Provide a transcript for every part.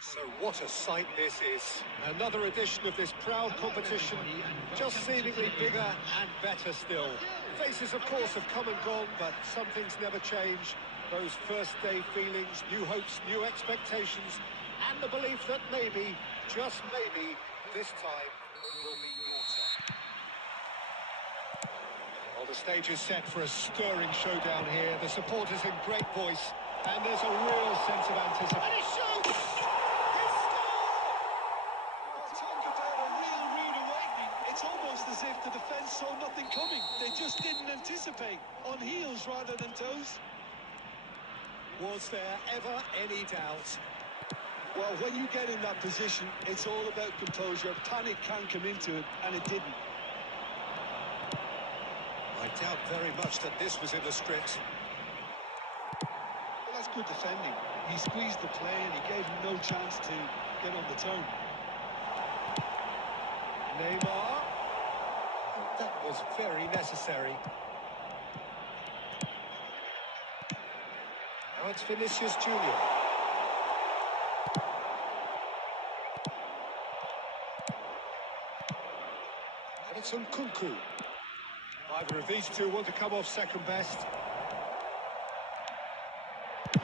So what a sight this is. Another edition of this proud competition, just seemingly bigger and better still. Faces, of course, have come and gone, but some things never change. Those first-day feelings, new hopes, new expectations, and the belief that maybe, just maybe, this time will be better. Well, the stage is set for a stirring showdown here. The supporters in great voice, and there's a real sense of anticipation. And he shoots! As if the defence saw nothing coming. They just didn't anticipate. On heels rather than toes. Was there ever any doubt? Well, when you get in that position, it's all about composure. Panic can come into it, and it didn't. I doubt very much that this was in the script. Well, that's good defending. He squeezed the play and he gave him no chance to get on the turn. Neymar. That was very necessary. Now it's Vinicius Junior. And it's Nkunku. Neither of these two want to come off second best.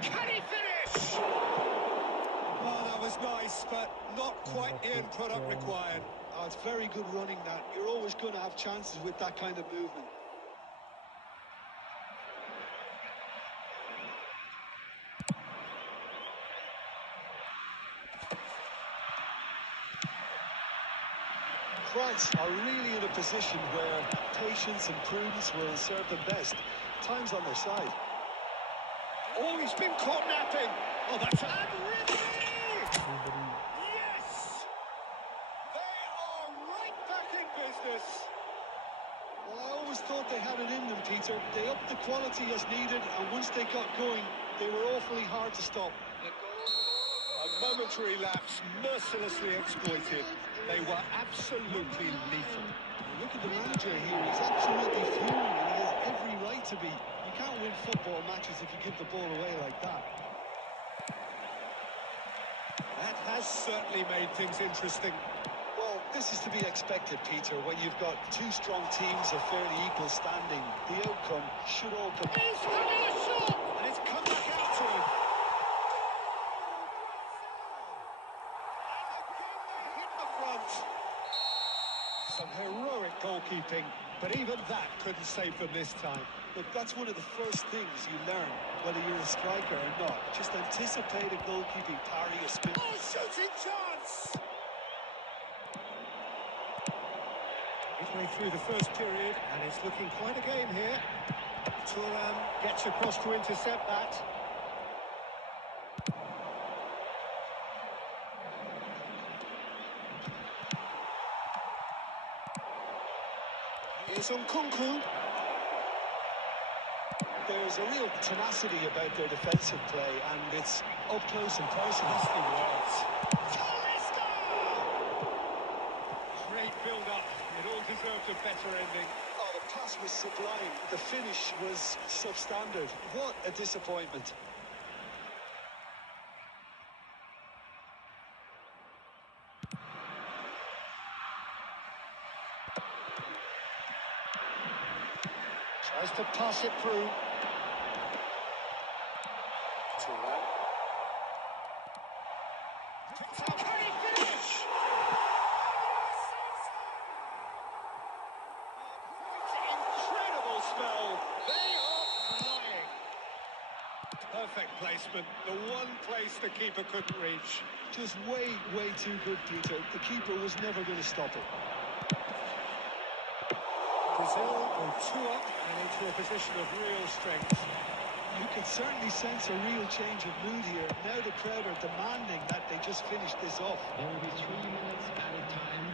Can he finish? Oh, that was nice, but not quite the end product required. Oh, it's very good running, that. You're always going to have chances with that kind of movement. France are really in a position where patience and prudence will serve them best. Time's on their side. Oh, he's been caught napping. Oh, that's a... Yes! They are right back in business. Well, I always thought they had it in them, Peter. They upped the quality as needed, and once they got going, they were awfully hard to stop. A momentary lapse, mercilessly exploited. They were absolutely lethal. Look at the manager here. He's absolutely fuming, and he has every right to be. You can't win football matches if you give the ball away like that. That has certainly made things interesting. Well, this is to be expected, Peter. When you've got two strong teams of fairly equal standing, the outcome should all come. He's having a shot! And it's come back out to him. Hit the front. Some heroic goalkeeping, but even that couldn't save them this time. Look, that's one of the first things you learn, whether you're a striker or not. Just anticipate a goalkeeping parry, a spin. Oh, shooting chance! Midway through the first period, and it's looking quite a game here. Thuram gets across to intercept that. Here's Nkunku. There's a real tenacity about their defensive play, and it's up close and personal. Great build-up. It all deserved a better ending. Oh, the pass was sublime. The finish was substandard. What a disappointment. Tries to pass it through. Can he finish? Incredible spell. They are flying. Perfect placement. The one place the keeper couldn't reach. Just way too good, Peter. The keeper was never going to stop it. Brazil go 2 up and into a position of real strength. You can certainly sense a real change of mood here. Now the crowd are demanding that they just finish this off. There will be 3 minutes added time.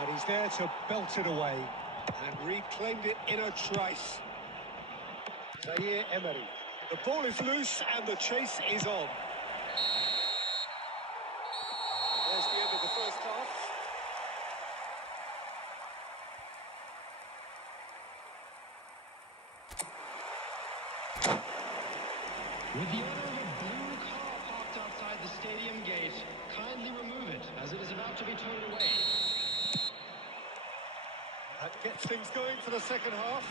And he's there to belt it away and reclaimed it in a trice. Zaire Emery. The ball is loose and the chase is on. There's the end of the first half. With the order of a blue car parked outside the stadium gate, kindly remove it, as it is about to be towed away. That gets things going for the second half.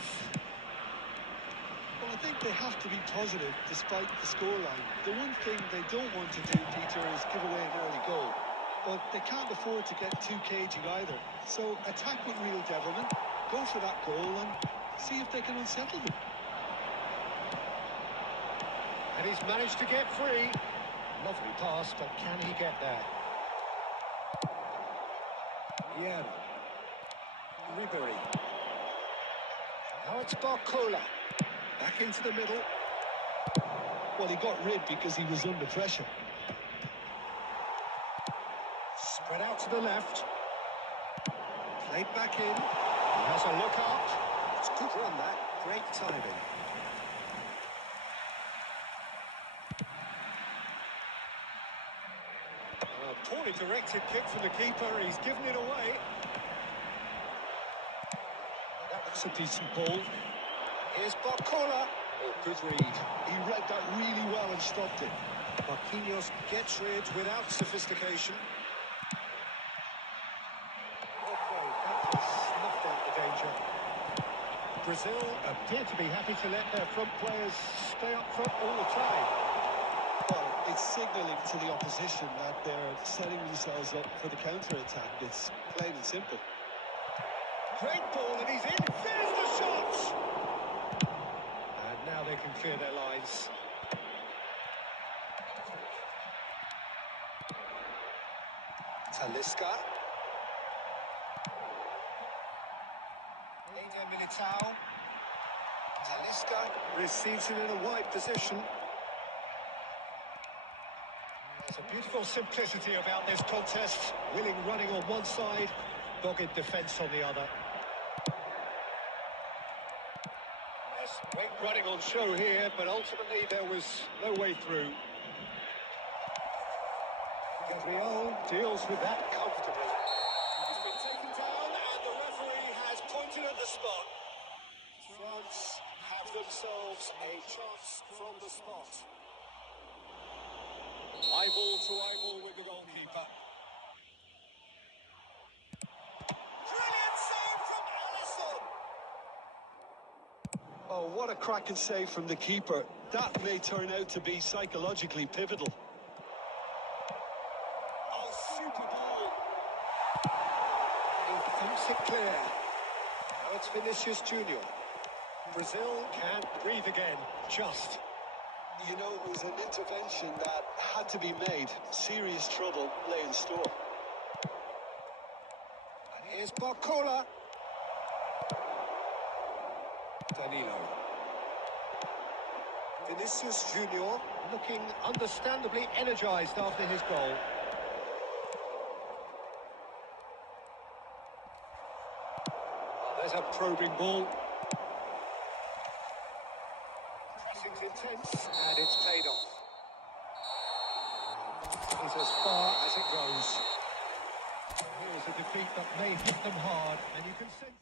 Well, I think they have to be positive despite the scoreline. The one thing they don't want to do, Peter, is give away an early goal. But they can't afford to get too cagey either. So attack with real devilment, go for that goal and see if they can unsettle them. And he's managed to get free. Lovely pass, but can he get there? Yeah. Ribery. Now it's Barcola. Back into the middle. Well, he got rid because he was under pressure. Spread out to the left. Played back in. He has a look up. It's a good run, that. Great timing. Poorly A directed kick from the keeper, he's given it away. That looks a decent ball. Here's Barcola. Oh, good read. He read that really well and stopped it. Marquinhos gets rid without sophistication. Okay, that was snuffed out the danger. Brazil appear to be happy to let their front players stay up front all the time. Well, it's signalling to the opposition that they're setting themselves up for the counter-attack. It's plain and simple. Great ball, and he's in. There's the shot! And now they can clear their lines. Talisca. Eder Militao. Talisca receives it in a wide position. There's a beautiful simplicity about this contest. Willing running on one side, dogged defence on the other. Yes, great running on show here, but ultimately there was no way through. Gabriel deals with that comfortably. He's been taken down and the referee has pointed at the spot. France have themselves a chance from the spot. Eyeball to eyeball with the goalkeeper. Brilliant save from Alisson! Oh, what a cracking save from the keeper. That may turn out to be psychologically pivotal. Oh, super ball! He thinks it clear. Now it's Vinicius Junior. Brazil can't breathe again, just. You know, it was an intervention that had to be made. Serious trouble lay in store. And here's Barcola. Danilo. Vinicius Junior looking understandably energised after his goal. Oh, there's a probing ball. Pressing's intense, and it's paid off. It's as far as it goes. Here's a defeat that may hit them hard, and you can sense...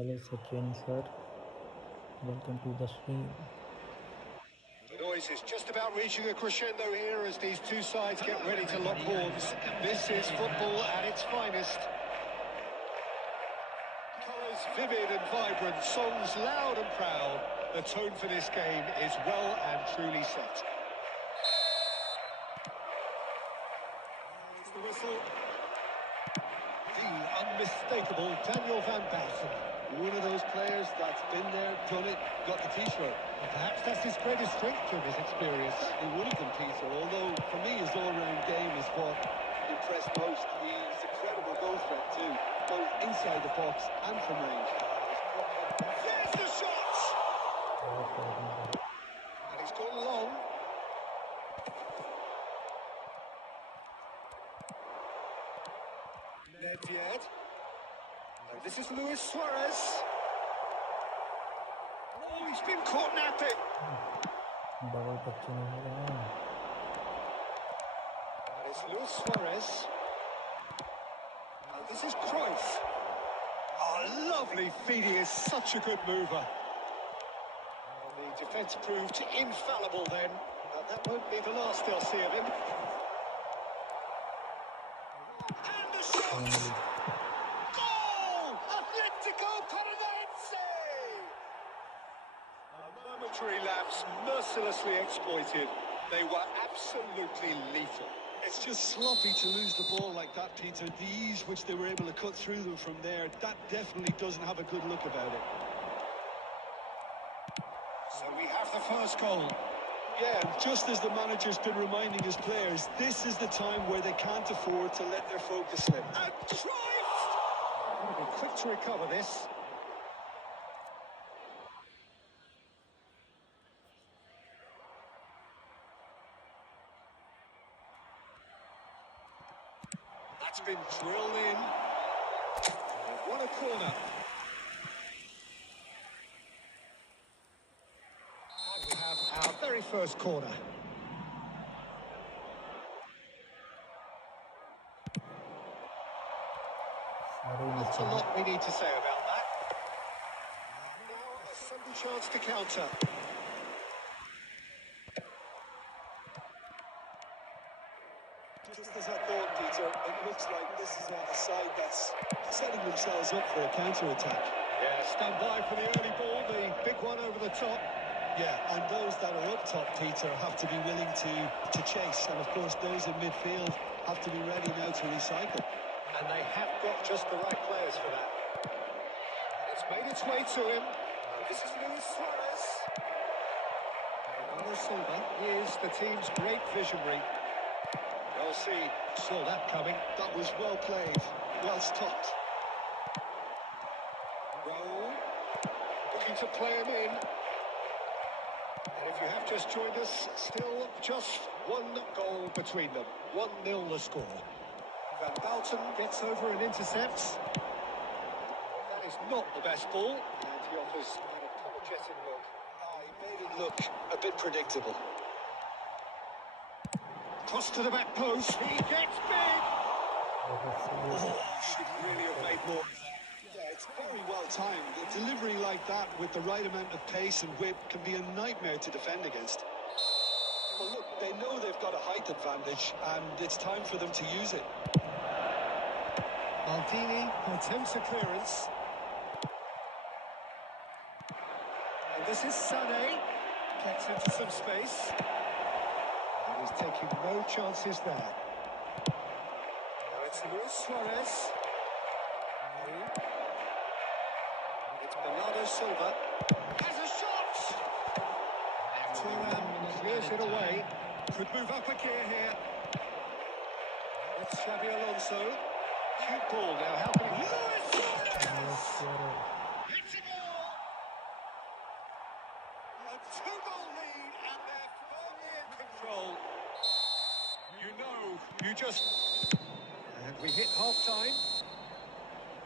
Hello, Sachin sir. Welcome to the stream. The noise is just about reaching a crescendo here as these two sides get ready to lock horns. This is football at its finest. Colours vivid and vibrant, songs loud and proud. The tone for this game is well and truly set. It's the whistle. The unmistakable Daniel van Basten. One of those players that's been there, done it, got the T-shirt. Perhaps that's his greatest strength from his experience. Certainly one of them, Peter, although for me his all-round game is what impressed most. He's incredible goal threat too, both inside the box and from range. There's the shot! And he's gone long. Nedved. And this is Luis Suarez. Oh, he's been caught napping. Double touch नहीं हो रहा है. And it's Luis Suarez. And this is Cruyff. Oh, lovely feeding is such a good mover. Well, the defence proved infallible then. But that won't be the last they'll see of him. And the shot! Goal! Atletico Paranaense! A momentary lapse mercilessly exploited. They were absolutely lethal. It's just sloppy to lose the ball like that, Peter. The ease which they were able to cut through them from there, that definitely doesn't have a good look about it. So we have the first goal. Yeah, and just as the manager's been reminding his players, this is the time where they can't afford to let their focus slip. And Cruyff! Gotta be quick to recover this. That's been drilled in. What a corner. And we have our very first corner. Not a lot we need to say about that. Now a sudden chance to counter. Just as I thought, Peter, it looks like this is a side that's setting themselves up for a counter-attack. Yeah, stand by for the early ball, the big one over the top. Yeah, and those that are up top, Peter, have to be willing to chase. And of course, those in midfield have to be ready now to recycle. And they have got just the right players for that. It's made its way to him. This is Luis Suarez. Bernardo Silva is the team's great visionary. You'll see, saw that coming. That was well played, well stopped. Roll. Looking to play him in. And if you have just joined us, still just one goal between them. 1-0 the score. Van Basten gets over and intercepts. That is not the best ball. And he offers an apologetic look. He made it look a bit predictable. Cross to the back post. He gets big. Oh, should really have made more. Yeah, it's very well timed. A delivery like that with the right amount of pace and whip can be a nightmare to defend against. Well, look, they know they've got a height advantage, and it's time for them to use it. Maldini attempts a clearance. And this is Sané. Gets into some space. And he's taking no chances there. Now it's Luis Suarez. It's Bernardo Silva. Has a shot! Thuram clears it away. Could move up a gear here. It's Xabi Alonso. Cute ball now. How can he... Luis Suarez! Hits it all! A two-goal lead, and they're firmly in control. You know, you just... And we hit half-time.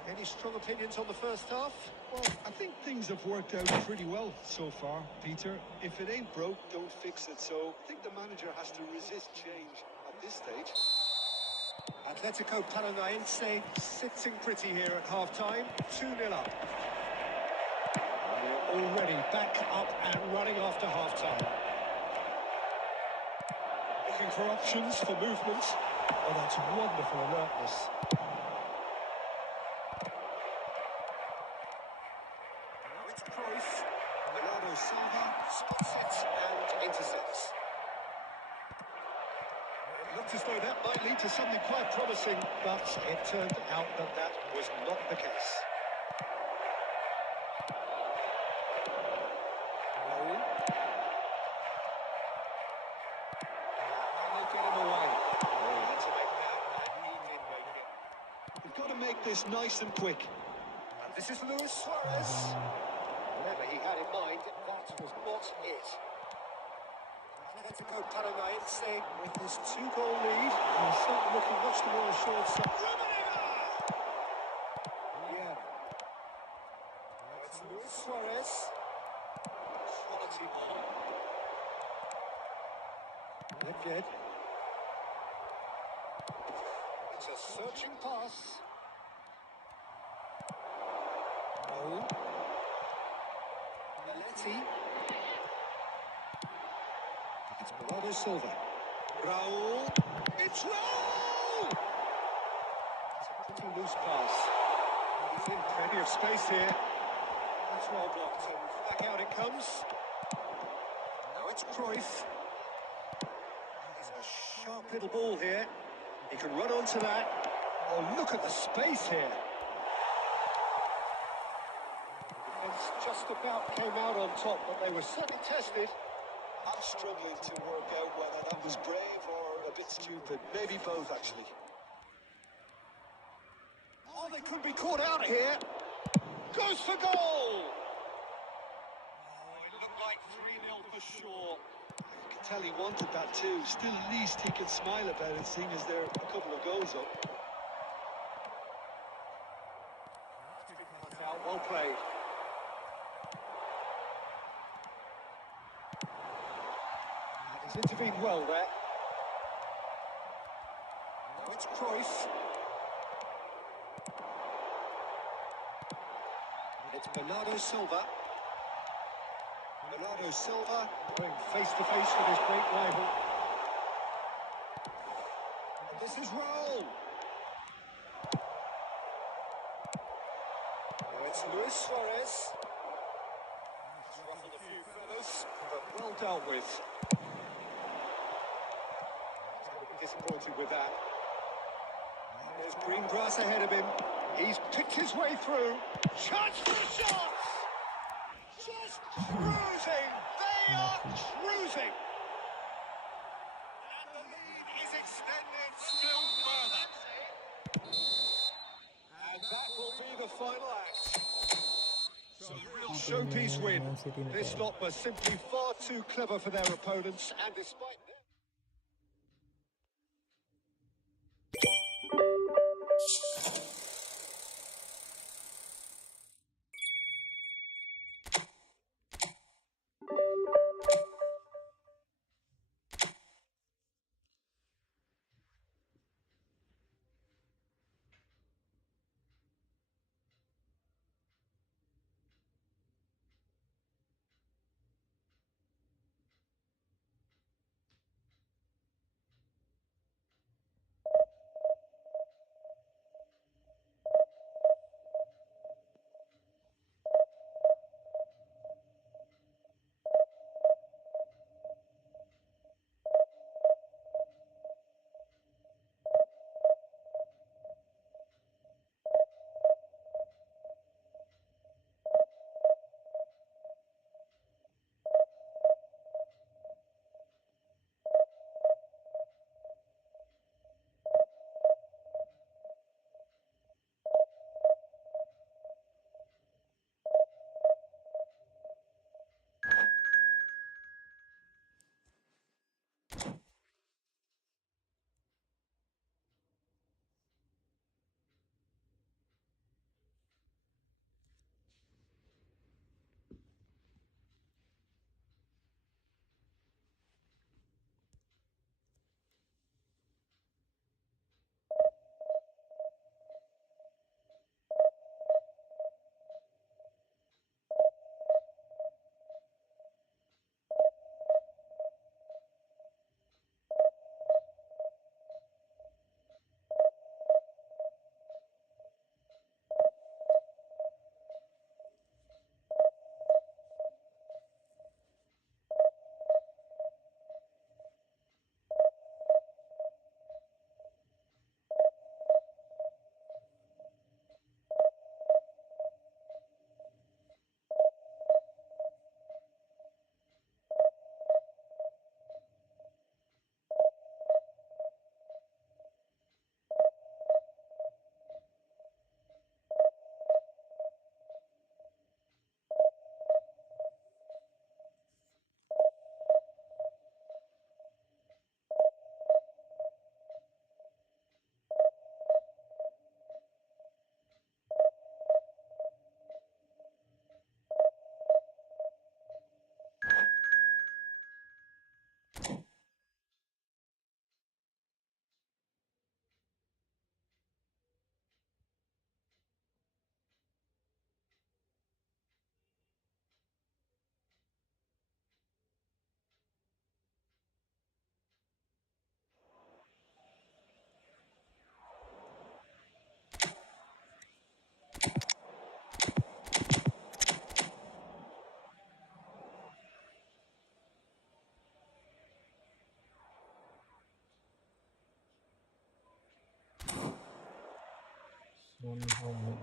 Any strong opinions on the first half? Well, I think things have worked out pretty well so far, Peter. If it ain't broke, don't fix it. So I think the manager has to resist change at this stage. Atletico Paranaense sitting pretty here at half-time. 2-0 up. already back up and running after half-time. Looking for options for movement. Oh, that's wonderful alertness. Now it's Cruyff. Bernardo Silva spots it and intercepts. It looked as though that might lead to something quite promising, but it turned out that that was not the case. Raul. And they get him away. Oh, he had to make that, and he did make it. You've got to make this nice and quick. And this is Luis Suarez. Whatever he had in mind, that was not it. Atletico Paranaense with his 2-goal lead. He's certainly looking much more assured. So yeah. It's Luis Suarez. Quality ball. Nedved. It's a searching pass. Raul. Belletti. It's Bernardo Silva. Raul. It's Raul! It's a pretty loose pass. He's in plenty of space here. That's well blocked, and back out it comes. Now it's Cruyff. It's a sharp little ball here. He can run onto that. Oh, look at the space here. The defence just about came out on top, but they were certainly tested. I'm struggling to work out whether that was brave or a bit stupid. Maybe both, actually. Oh, they could be caught out here. Goes for goal! Oh, it looked like 3-0 for sure. You can tell he wanted that too. Still, at least he can smile about it, seeing as they're a couple of goals up. That's out, well played. He's intervened well there. Now it's Cruyff. It's Bernardo Silva. Bernardo Silva going face-to-face with his great rival. And this is Raul. Now it's Luis Suarez. He's ruffled a few feathers, but well dealt with. Disappointed with that. There's green grass ahead of him. He's picked his way through. Chance for a shot! Just cruising! They are cruising! And the lead is extended still further. And that will be the final act. So a real showpiece win. This lot were simply far too clever for their opponents, and despite their One home win.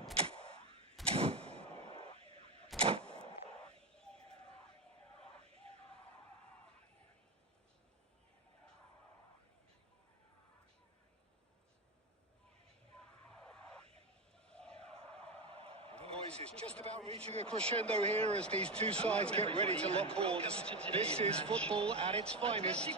Noise is just about reaching a crescendo here as these two sides get ready to lock horns. This is football at its finest.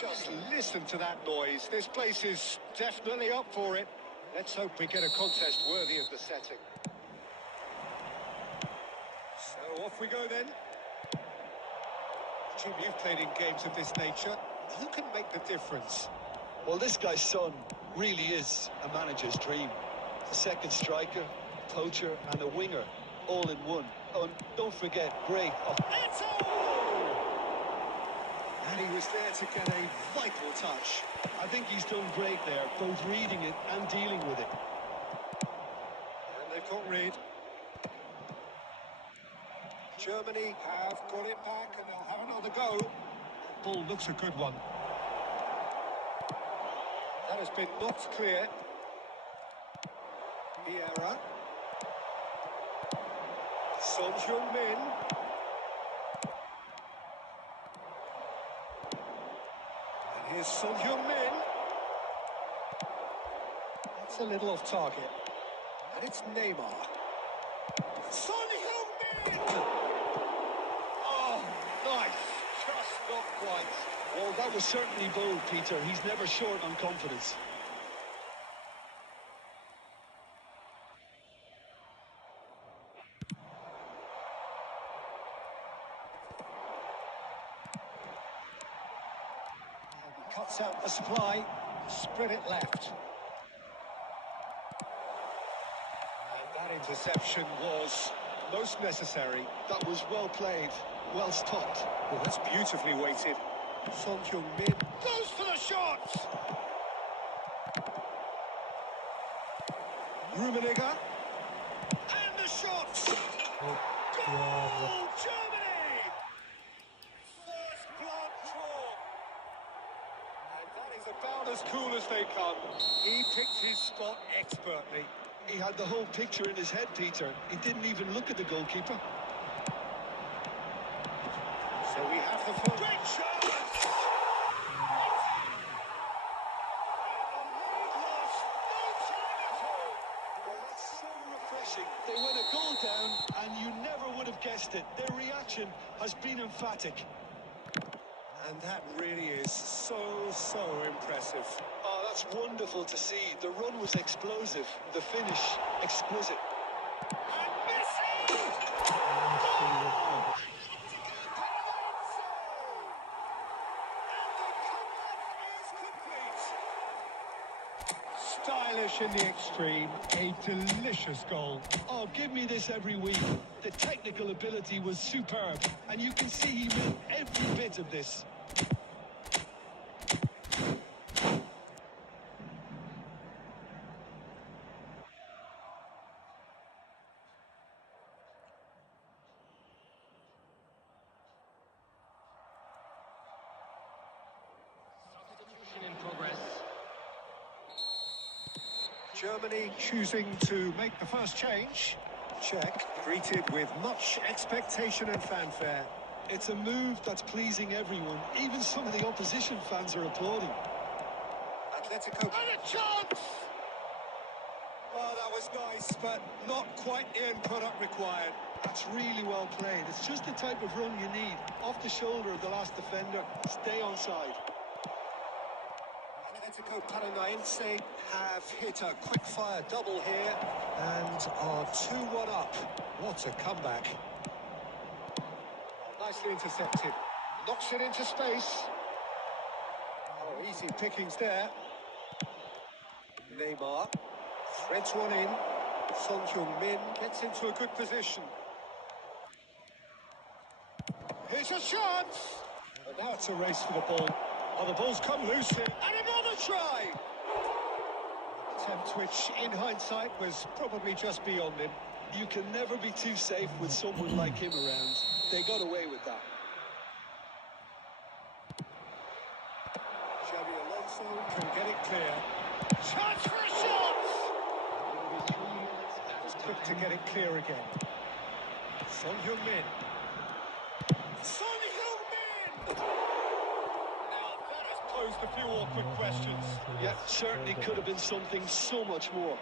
Just listen to that noise. This place is definitely up for it. Let's hope we get a contest worthy of the setting. So off we go then. Jim, you've played in games of this nature. Who can make the difference? Well, this guy's son really is a manager's dream. A second striker, poacher, and a winger, all in one. Oh, and don't forget, great. It's all! And he was there to get a vital touch. I think he's done great there, both reading it and dealing with it. And they've got rid. Germany have got it back and they'll have another go. That ball looks a good one. That has been knocked clear. Vieira. Son Heung-min. And here's Son Heung-min. That's a little off target. And it's Neymar. Son Heung-min! Oh, nice. Just not quite. Well, that was certainly bold, Peter. He's never short on confidence. Cuts out the supply, spread it left. And that interception was most necessary. That was well played, well stopped. Well, that's beautifully weighted. Son Heung-min goes for the shot! Rummenigge. And the shot! Goal! Germany! First blood drawn. And that is about as cool as they come. He picked his spot expertly. He had the whole picture in his head, Peter. He didn't even look at the goalkeeper. So we have the full... Great shot! They went a goal down, and you never would have guessed it. Their reaction has been emphatic. And that really is so impressive. Oh, that's wonderful to see. The run was explosive, the finish exquisite. And Messi! Stylish in the extreme, a delicious goal. Oh, give me this every week. The technical ability was superb, and you can see he meant every bit of this. Substitution in progress. Germany choosing to make the first change. Czech greeted with much expectation and fanfare. It's a move that's pleasing everyone. Even some of the opposition fans are applauding. Atletico. And a chance! Oh, that was nice, but not quite the end product required. That's really well played. It's just the type of run you need. Off the shoulder of the last defender. Stay onside. Atletico Paranaense have hit a quick-fire double here and are 2-1 up. What a comeback. Nicely intercepted. Knocks it into space. Oh, easy pickings there. Neymar threads one in. Son Heung-min gets into a good position. Here's a chance! And now it's a race for the ball. Oh, the ball's come loose here. And another try! Attempt which, in hindsight, was probably just beyond him. You can never be too safe with someone like him around. They got away with that. Xabi So can get it clear. Chance for a shot! Just quick to get it clear again. Son Heung-min. Son Heung-min! Now that has posed a few awkward questions. Yeah, certainly could have been something so much more.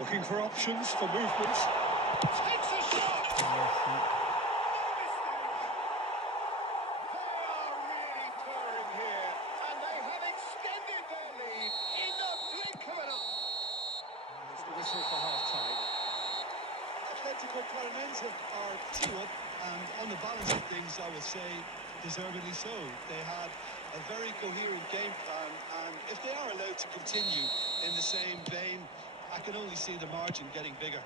Looking for options for movement. Takes a shot! No mistake. They are really purring here, and they have extended their lead in the blink of an eye. There's the whistle for half-time. Atletico Paranaense are 2 up, and on the balance of things, I would say deservedly so. They had a very coherent game plan, and if they are allowed to continue in the same vein, I can only see the margin getting bigger.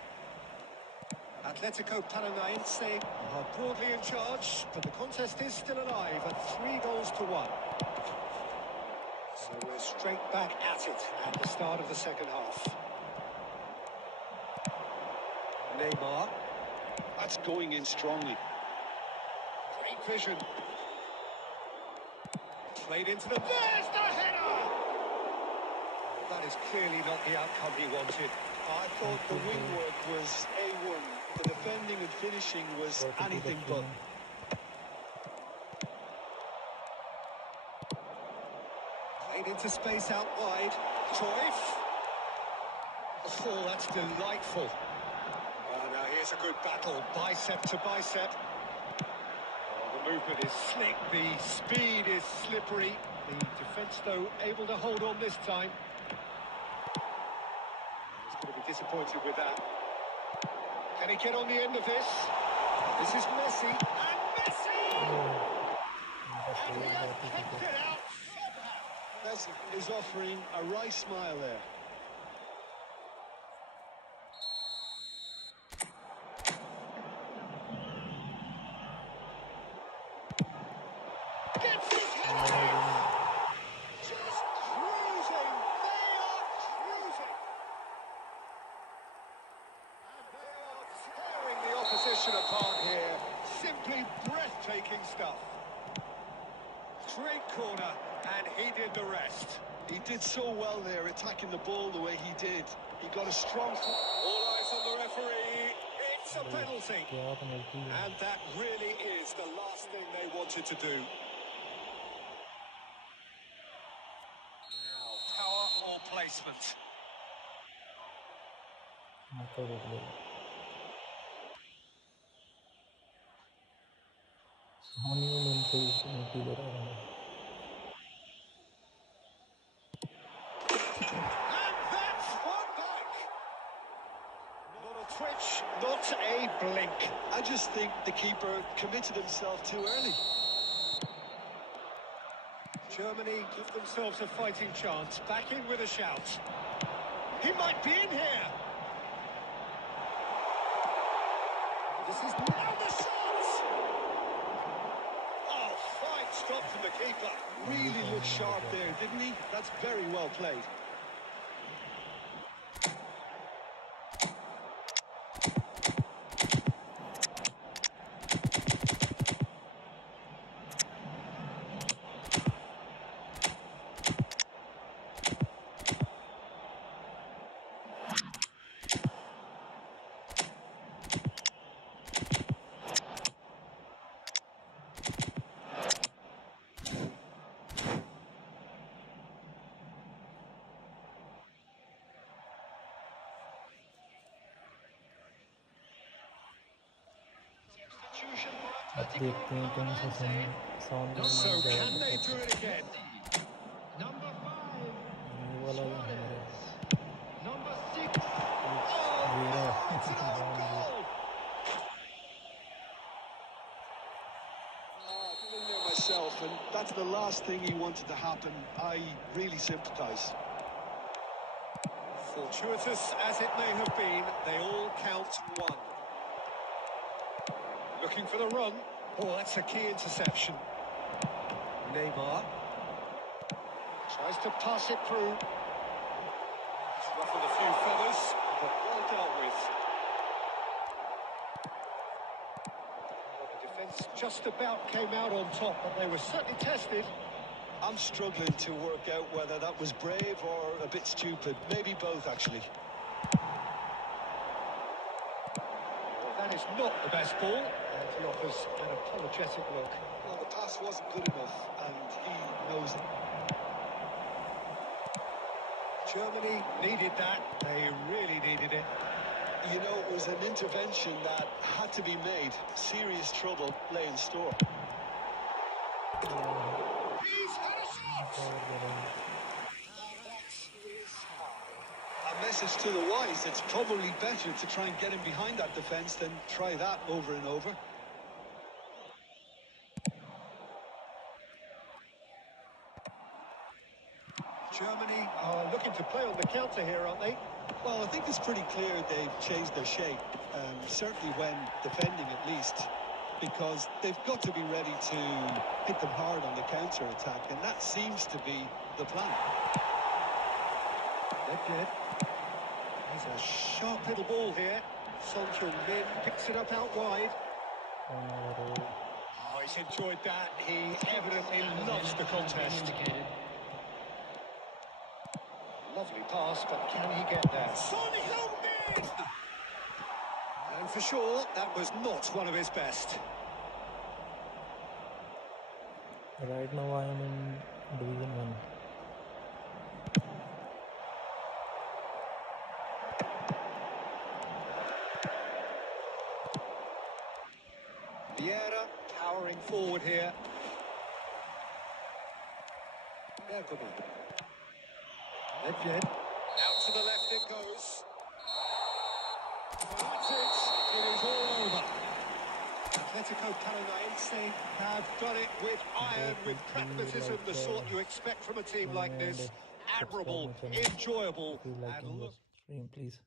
Atletico Paranaense are broadly in charge, but the contest is still alive at 3-1. So we're straight back at it at the start of the second half. Neymar. That's going in strongly. Great vision. Played into the... There's the header! That is clearly not the outcome he wanted. I thought the wing work was A1. The defending and finishing was anything but. Played into space out wide. Cruyff. Oh, that's delightful. Now here's a good battle, bicep to bicep. The movement is slick, the speed is slippery. The defence, though, able to hold on this time. He's going to be disappointed with that. Can he get on the end of this? This is Messi, and Messi! And he has kicked it out somehow. Messi is offering a wry smile there. Gets his head! Just cruising! They are cruising! And they are tearing the opposition apart here. Simply breathtaking stuff. Great corner, and he did the rest. He did so well there, attacking the ball the way he did. He got a strong... All eyes on the referee. It's a penalty. And that really is the last thing they wanted to do. Now, power or placement? And that's one back. Not a twitch, not a blink. I just think the keeper committed himself too early. Germany give themselves a fighting chance. Back in with a shout. He might be in here. This is now the shot. Oh, fine stop from the keeper. Really looked sharp there, didn't he? That's very well played. देखते हैं कौन सा sound So can they do it again? Number 5. ये वाला भी हमारा Number 6. It's an own goal. I've been there myself, and that's the last thing he wanted to happen. I really sympathise. Fortuitous as it may have been, they all count one. Looking for the run. Oh, that's a key interception. Neymar tries to pass it through. He's ruffled a few feathers, but well Just about came out on top, but they were certainly tested. I'm struggling to work out whether that was brave or a bit stupid. Maybe both, actually. Well, that is not the best ball, and he offers an apologetic look. Well, the pass wasn't good enough, and he knows it. Germany needed that. They really needed it. You know, it was an intervention that had to be made. Serious trouble lay in store. He's had a shot! A message to the wise, it's probably better to try and get him behind that defence than try that over and over. Germany are looking to play on the counter here, aren't they? Well, I think it's pretty clear they've changed their shape, certainly when defending at least, because they've got to be ready to hit them hard on the counter-attack, and that seems to be the plan. Legend. He's a sharp little ball here. Son Heung-min picks it up out wide. Oh, he's enjoyed that. He evidently loves the contest. Lovely pass, but can he get there? Son Heung-min! And for sure, that was not one of his best. Right now I am in Division 1. Vieira powering forward here. Bergman. Legend. Out to the left it goes. That's it. It is all over. Atletico Paranaense have done it with iron, with pragmatism, the sort you expect from a team like this. Admirable, enjoyable, If you liking and this look. stream, please.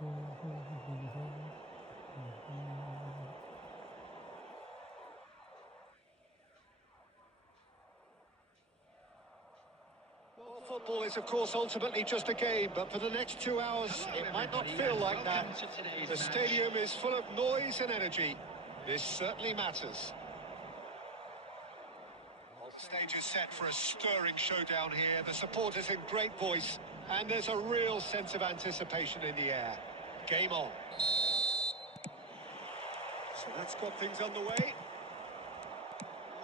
Well, football is, of course, ultimately just a game, but for the next 2 hours, it might not feel like that. The stadium is full of noise and energy. This certainly matters. The stage is set for a stirring showdown here. The supporters in great voice, and there's a real sense of anticipation in the air. Game on. So that's got things underway.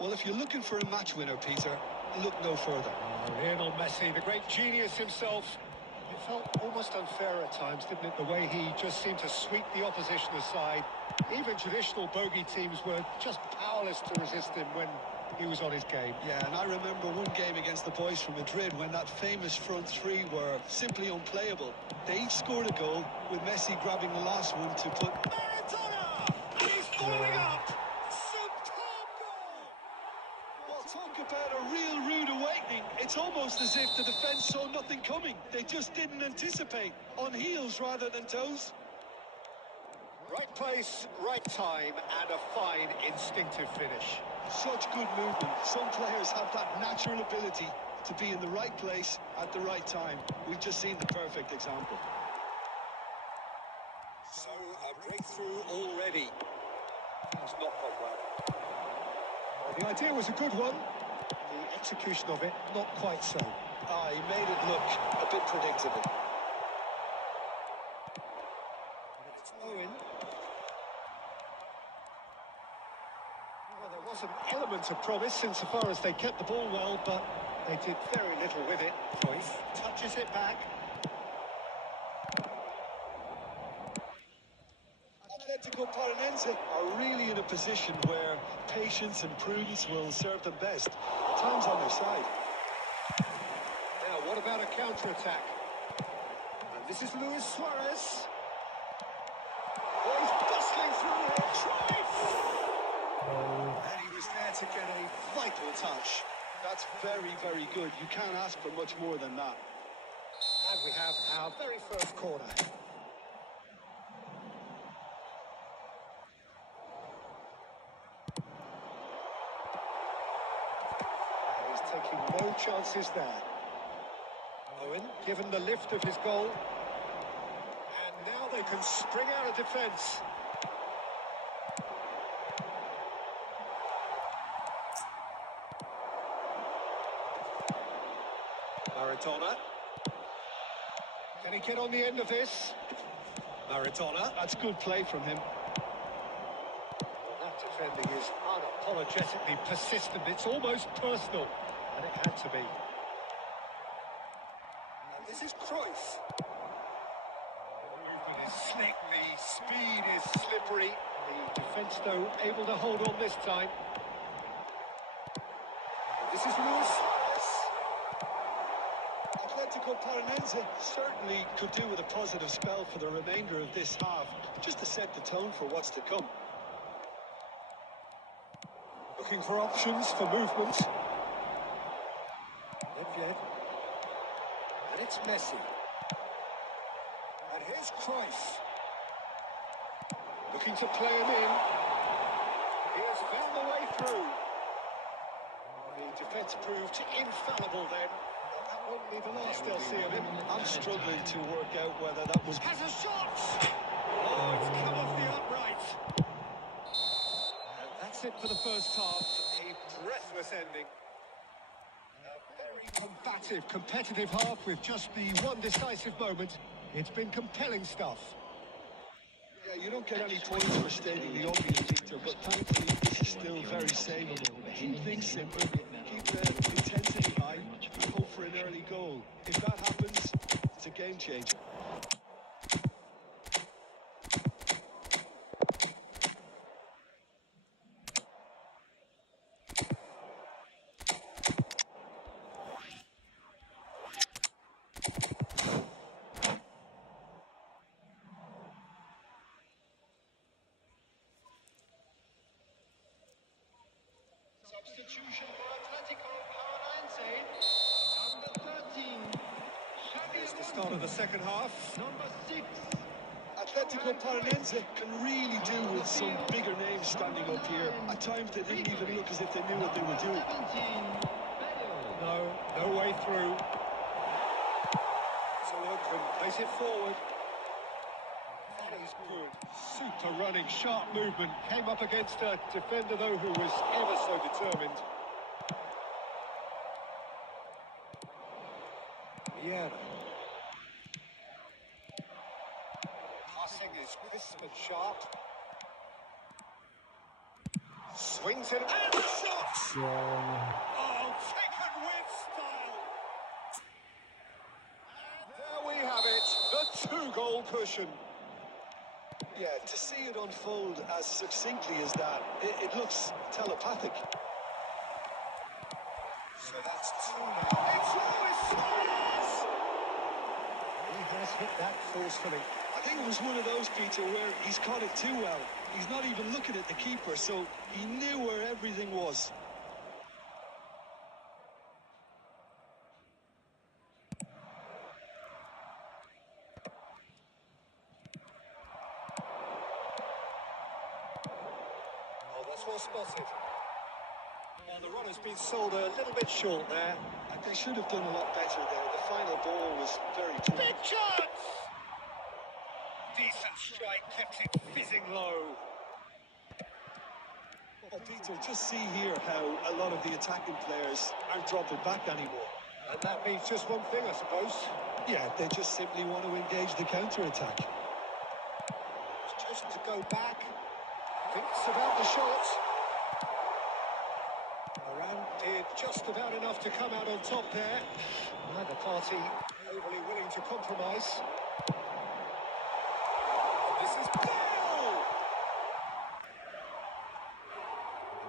Well, if you're looking for a match winner, Peter, look no further. Lionel Messi, the great genius himself. It felt almost unfair at times, didn't it? The way he just seemed to sweep the opposition aside. Even traditional bogey teams were just powerless to resist him when he was on his game. Yeah, and I remember one game against the boys from Madrid when that famous front three were simply unplayable. They each scored a goal, with Messi grabbing the last one to put... Maradona! And he's following up! Superb goal! Well, talk about a real rude awakening. It's almost as if the defence saw nothing coming. They just didn't anticipate. On heels rather than toes. Right place, right time, and a fine instinctive finish. Such good movement. Some players have that natural ability to be in the right place at the right time. We've just seen the perfect example. So, a breakthrough already. It's not gone well. Well, the idea was a good one. The execution of it, not quite so. He made it look a bit predictable. It's Owen. Well, there was an element of promise insofar as they kept the ball well, but they did very little with it. Cruyff touches it back. Atletico Paranaense are really in a position where patience and prudence will serve them best. Time's on their side. Now, what about a counter-attack? And this is Luis Suarez. Oh, he's bustling through here. Cruyff! And he was there to get a vital touch. That's very, very good. You can't ask for much more than that. And we have our very first corner. And he's taking no chances there. Owen, given the lift of his goal. And now they can spring out of defence. Maradona. Can he get on the end of this? Maradona. That's good play from him. That defending is unapologetically persistent. It's almost personal. And it had to be. And this is Cruyff. The movement is slick. The speed is slippery. The defence, though, able to hold on this time. This is Luis Suarez. Atletico Paranaense certainly could do with a positive spell for the remainder of this half, just to set the tone for what's to come. Looking for options for movement. Nedved. And it's Messi. And here's Cruyff. Looking to play him in. He has found the way through. The defence proved infallible then. That won't be the last they'll see of him. I'm struggling to work out whether that was... Has a shot! Oh, it's come off the upright. And that's it for the first half. A breathless ending. A very combative, competitive half with just the one decisive moment. It's been compelling stuff. Yeah, you don't get any points for stating the obvious, Victor, but thankfully this is still very savable. Keep things simple, keep the intensity high, and hope for an early goal. If that happens, it's a game changer. Substitution for Atletico Paranaense. Number 13. It's the start of the second half. Number 6. Well, Paranense can really do with some bigger names standing up here. At times they didn't even look as if they knew what they were doing. No way through. So look and place it forward. That is good. Super running, sharp movement. Came up against a defender though who was ever so determined. Yeah. Passing is crisp and sharp. Swings it and shots! Yeah. Oh, taken with style! And there we have it, the two-goal cushion. Yeah, to see it unfold as succinctly as that, it looks telepathic. So that's two now. It's Luis Suarez! He has hit that forcefully. I think it was one of those, Peter, where he's caught it too well. He's not even looking at the keeper, so he knew where everything was. Oh, that's well spotted. Well, the run has been sold a little bit short there. And they should have done a lot better there. The final ball was very poor. Big chance! Decent strike, kept it fizzing low. Well, Peter, just see here how a lot of the attacking players aren't dropping back anymore. And that means just one thing, I suppose. Yeah, they just simply want to engage the counter-attack. It's just to go back. Thinks about the shot. Moran did just about enough to come out on top there. Neither party overly willing to compromise. This is Bale!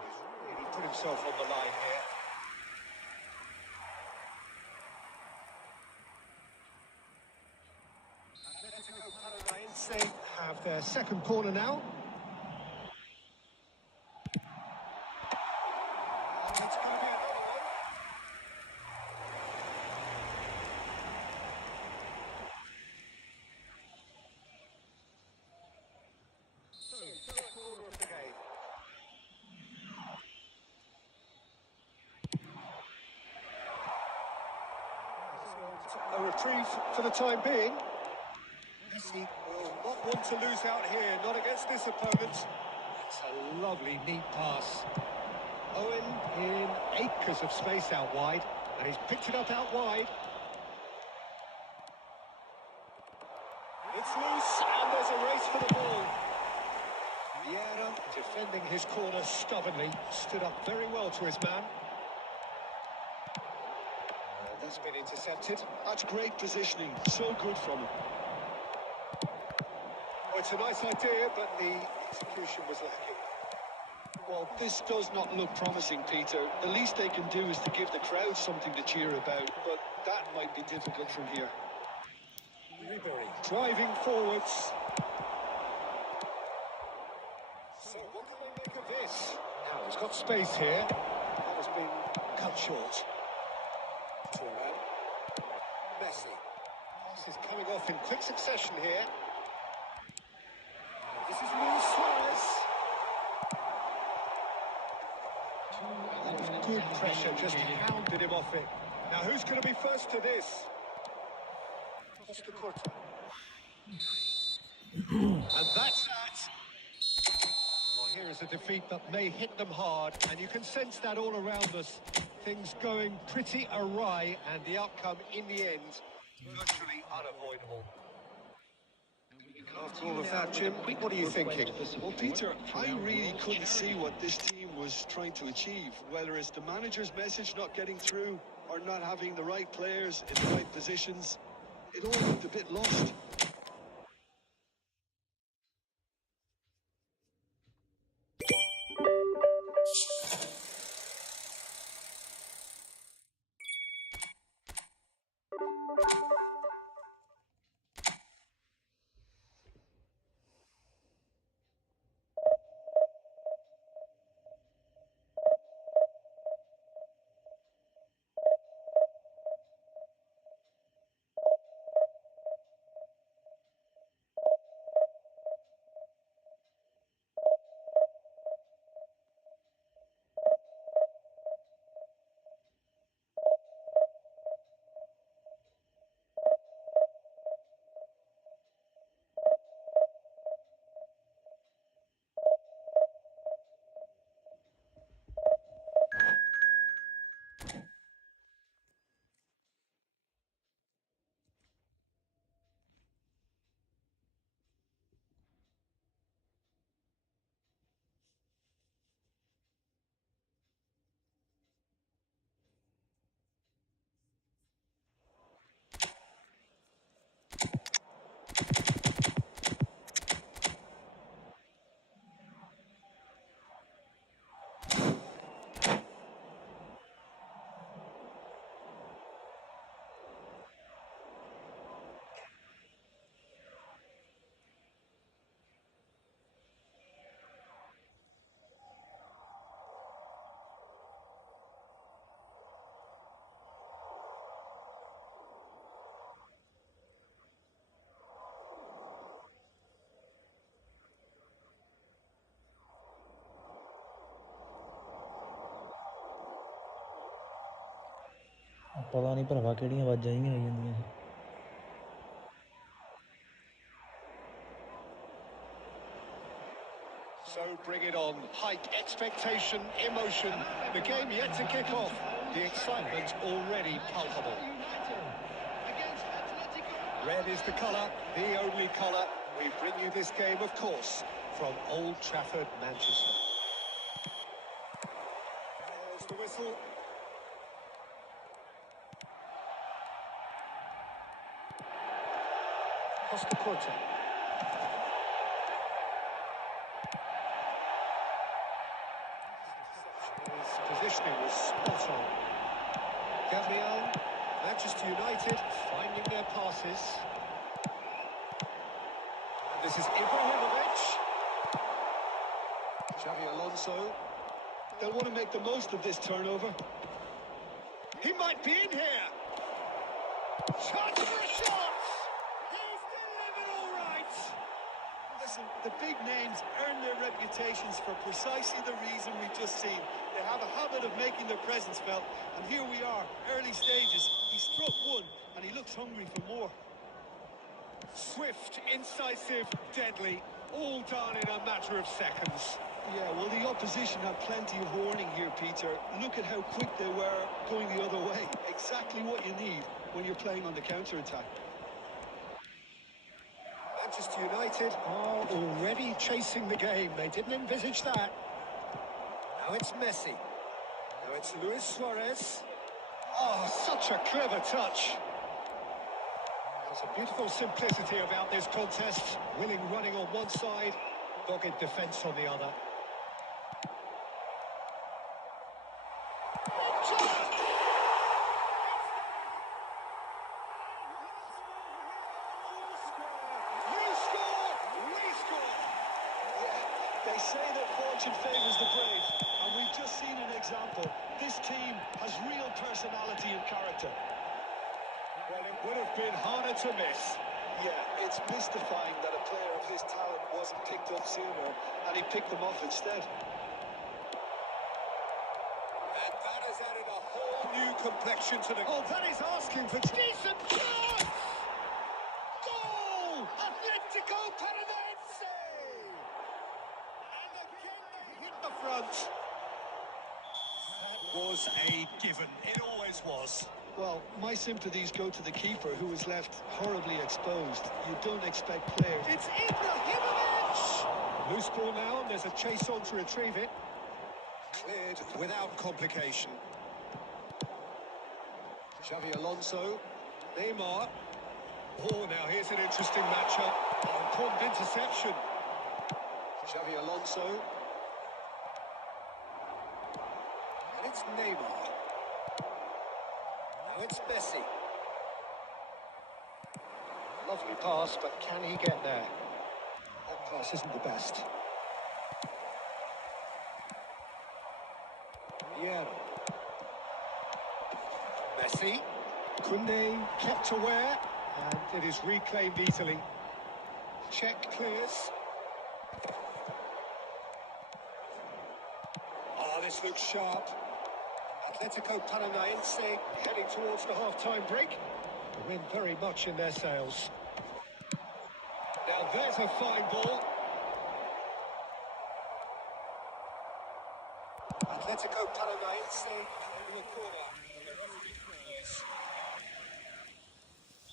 He's really put himself on the line here. Atletico Paranaense have their second corner now. It's going to be another one. So, third quarter of the game. A reprieve for the time being. Messi will not want to lose out here, not against this opponent. It's a lovely, neat pass. Owen in acres of space out wide, and he's picked it up out wide. It's loose, and there's a race for the ball. Vieira, defending his corner stubbornly, stood up very well to his man. That's been intercepted. That's great positioning. So good from him. Oh, it's a nice idea, but the execution was lacking. Well, this does not look promising, Peter. The least they can do is to give the crowd something to cheer about, but that might be difficult from here. Ribery driving forwards. So what can they make of this? Now he's got space here. That has been cut short. Thuram. Messi. This is coming off in quick succession here. This is Luis Suarez. That was good pressure, just hounded him off it. Now who's going to be first to this? Costa Corta. And that's that. Well, here is a defeat that may hit them hard, and you can sense that all around us. Things going pretty awry, and the outcome in the end, virtually unavoidable. After all of that, Jim, what are you thinking? Well, Peter, I really couldn't see what this team was trying to achieve, whether it's the manager's message not getting through or not having the right players in the right positions. It all looked a bit lost. ਪਤਾ ਨਹੀਂ ਭਰਾਵਾ ਕਿਹੜੀਆਂ ਆਵਾਜ਼ਾਂ ਹੀ ਆਈ ਜਾਂਦੀਆਂ ਸੀ। So bring it on. Hype, expectation, emotion. The game yet to kick off. The excitement already palpable. Red is the colour, the only colour. We bring you this game, of course, from Old Trafford, Manchester. There's the whistle. Costa Corte. His positioning was spot on. Gabriel, Manchester United finding their passes. And this is Ibrahimovic. Xavi Alonso. They'll want to make the most of this turnover. He might be in here. Chance for a shot. He's delivered all right. Listen, the big names earn their reputations for precisely the reason we've just seen. They have a habit of making their presence felt, and here we are, early stages. He struck one, and he looks hungry for more. Swift, incisive, deadly, all done in a matter of seconds. Yeah, well, the opposition had plenty of warning here, Peter. Look at how quick they were going the other way. Exactly what you need when you're playing on the counter-attack. Manchester United are already chasing the game. They didn't envisage that. Now it's Messi. Now it's Luis Suarez. Oh, such a clever touch. There's a beautiful simplicity about this contest. Willing running on one side, dogged defence on the other. They say that fortune favours the brave, and we've just seen an example. This team has real personality and character. Well, it would have been harder to miss. Yeah, it's mystifying that a player of his talent wasn't picked up sooner, and he picked them off instead. And that has added a whole new complexion to the... Oh, that is asking for decent chance! Goal! Atletico Paranaense! And again they hit the front. That was a given. It always was. Well, my sympathies go to the keeper, who was left horribly exposed. You don't expect players... It's Ibrahimovic! Loose ball now, and there's a chase on to retrieve it. Cleared without complication. Xavi Alonso. Neymar. Oh, now here's an interesting matchup. Oh, important interception. Xavi Alonso. And it's Neymar. Now it's Messi. Lovely pass, but can he get there? That pass isn't the best. Piero. Messi. Koundé kept aware, and it is reclaimed easily. Check clears. Oh, this looks sharp. Atletico Paranaense heading towards the half-time break. The wind very much in their sails. Now there's a fine ball. Atletico Paranaense in the corner.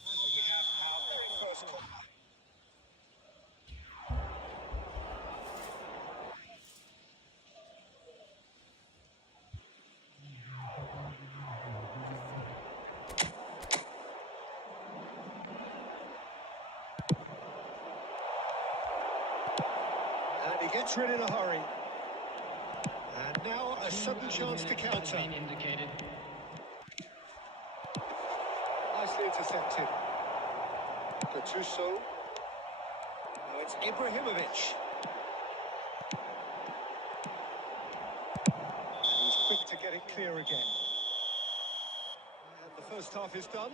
And we have our very first corner. And he gets rid in a hurry. And now a sudden chance to counter. Indicated. Nicely intercepted. Gattuso. Now it's Ibrahimovic. And he's quick to get it clear again. And the first half is done.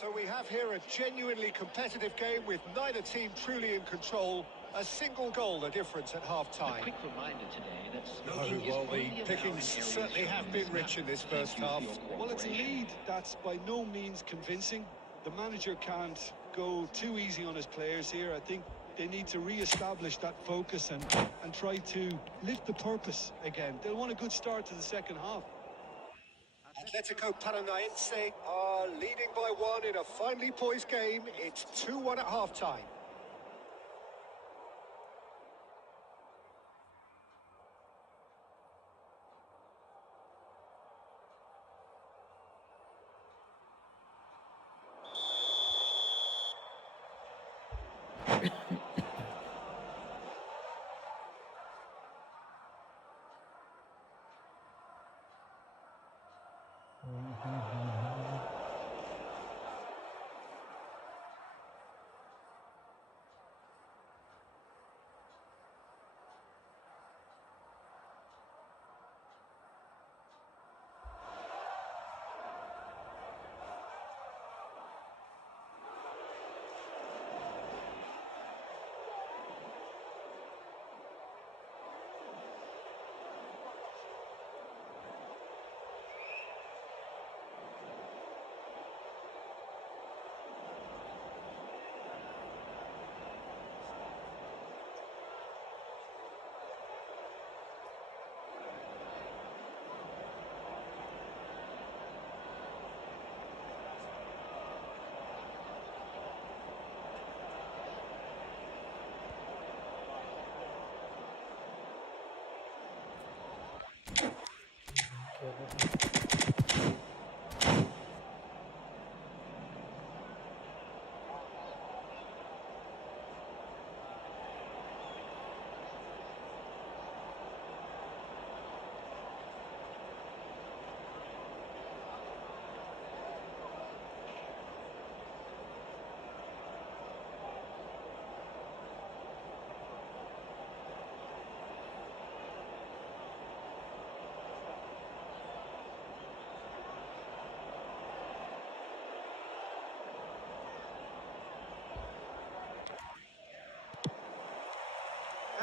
So we have here a genuinely competitive game with neither team truly in control. A single goal the difference at half-time. A quick reminder today that Oh, smoking well, is the only pickings allowed in certainly areas have shown been this rich map. in this Thank first you for half. your Well, it's a cooperation. lead that's by no means convincing. The manager can't go too easy on his players here. I think they need to re-establish that focus and try to lift the purpose again. They'll want a good start to the second half. Atletico Paranaense are leading by one in a finely poised game. It's 2-1 at half-time.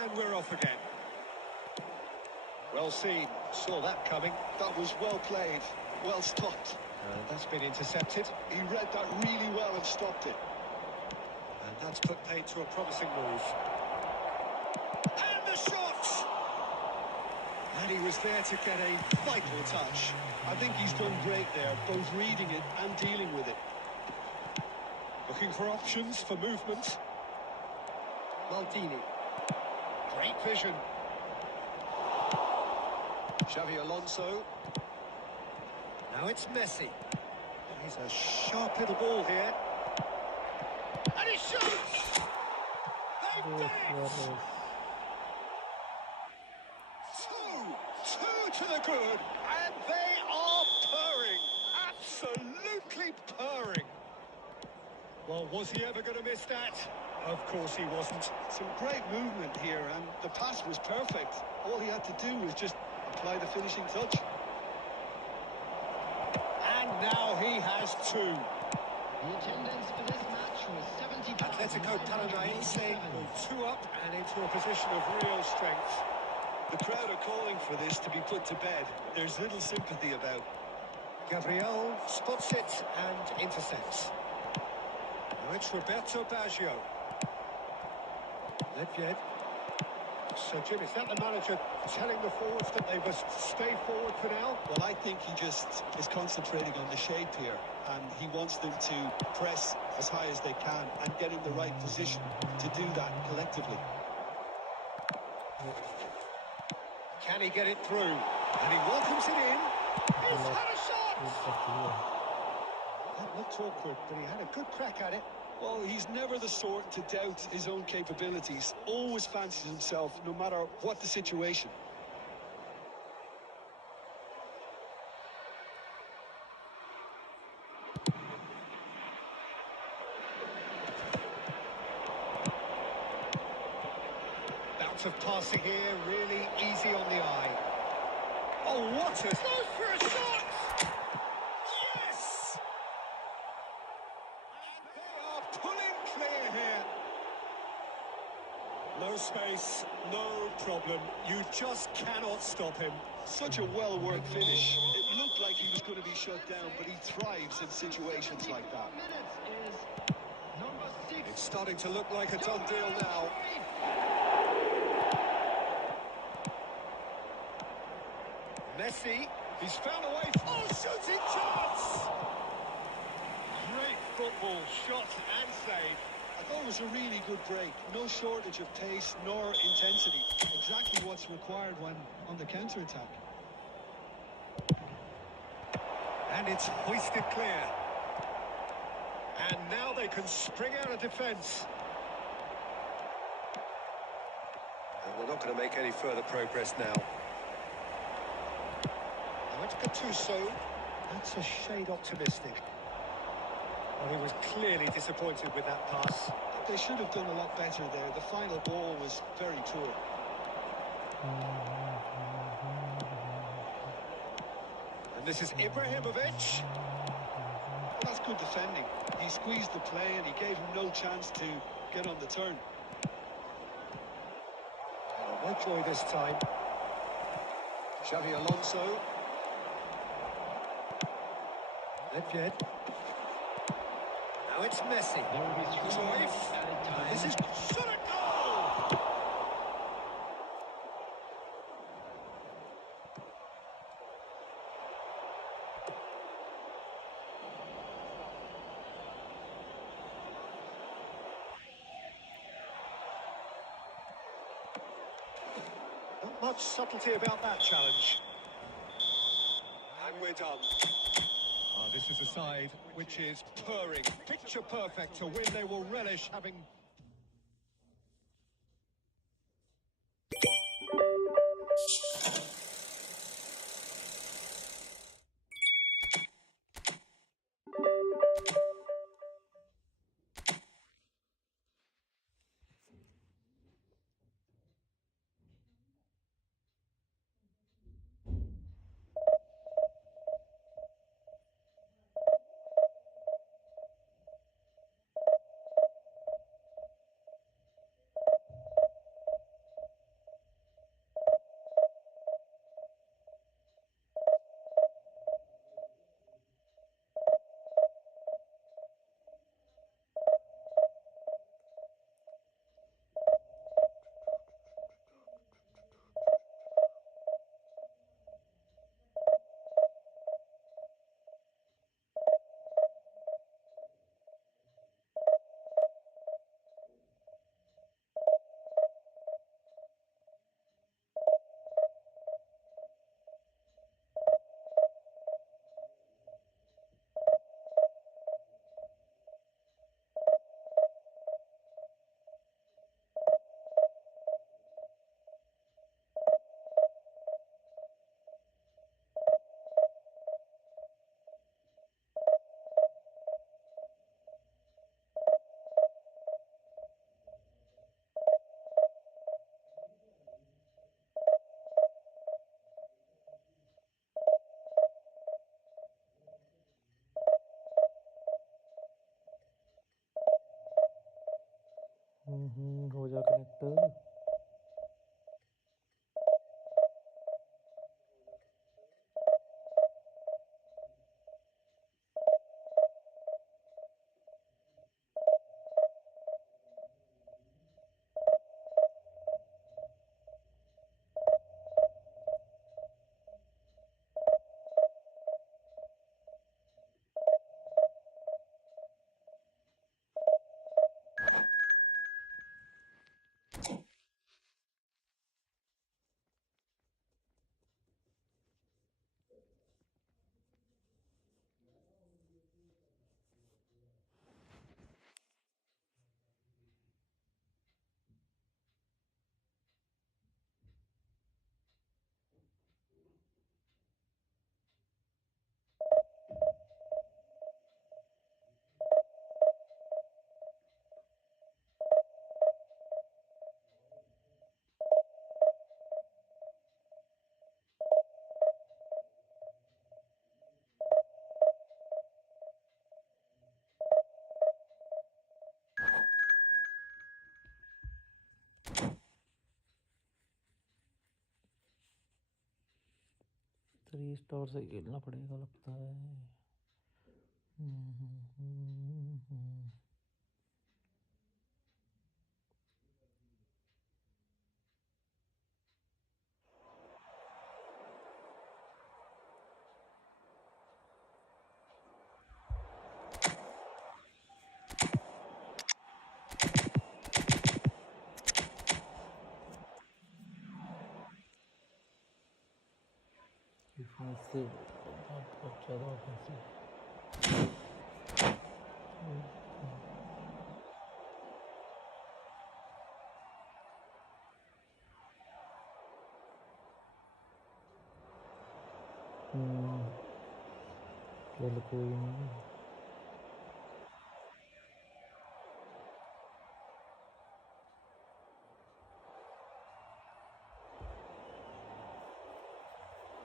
And we're off again. Well seen. Saw that coming. That was well played, well stopped. And that's been intercepted. He read that really well and stopped it. And that's put paid to a promising move. And the shot! And he was there to get a vital touch. I think he's done great there, both reading it and dealing with it. Looking for options for movement. Maldini. Great vision. Xavi Alonso. Now it's Messi. He's a sharp little ball here. And he shoots! They've done it! Two to the good, and they are purring. Absolutely purring. Well, was he ever going to miss that? Of course he wasn't. Some great movement here, and the pass was perfect. All he had to do was just apply the finishing touch. And now he has two. The attendance for this match was 70,000. Atletico Paranaense go 2 up and into a position of real strength. The crowd are calling for this to be put to bed. There's little sympathy about. Gabriel spots it and intercepts. Now it's Roberto Baggio. Nedved. So, Jim, is that the manager telling the forwards that they must stay forward for now? Well, I think he just is concentrating on the shape here, and he wants them to press as high as they can and get in the right position to do that collectively. Can he get it through? And he welcomes it in. He's had a shot! That looked awkward, but he had a good crack at it. Well, he's never the sort to doubt his own capabilities. Always fancies himself, no matter what the situation. Bounce of passing here, really easy on the eye. Oh, what a... Goes for a shot! Yes! No space, no problem. You just cannot stop him. Such a well-worked finish. It looked like he was going to be shut down, but he thrives in situations like that. It's starting to look like a done deal now. Messi, he's found a way. Oh, shooting chance! Great football, shot and save. I thought it was a really good break. No shortage of pace nor intensity. Exactly what's required when on the counter-attack. And it's hoisted clear. And now they can spring out of defence. And we're not going to make any further progress now. Now it's Gattuso. That's a shade optimistic. Well, he was clearly disappointed with that pass. They should have done a lot better there. The final ball was very poor. And this is Ibrahimovic. Well, that's good defending. He squeezed the play and he gave him no chance to get on the turn. No joy this time. Xavi Alonso. Nedved. Now it's Messi. There will be 3 minutes added time. This is shot a goal! Not much subtlety about that challenge. And we're done. This is a side which is purring, picture perfect to win. They will relish having... हो जा connect 3 star से खेलना पड़ेगा लगता है। Defensive बहुत ज़्यादा offensive. चल कोई नहीं।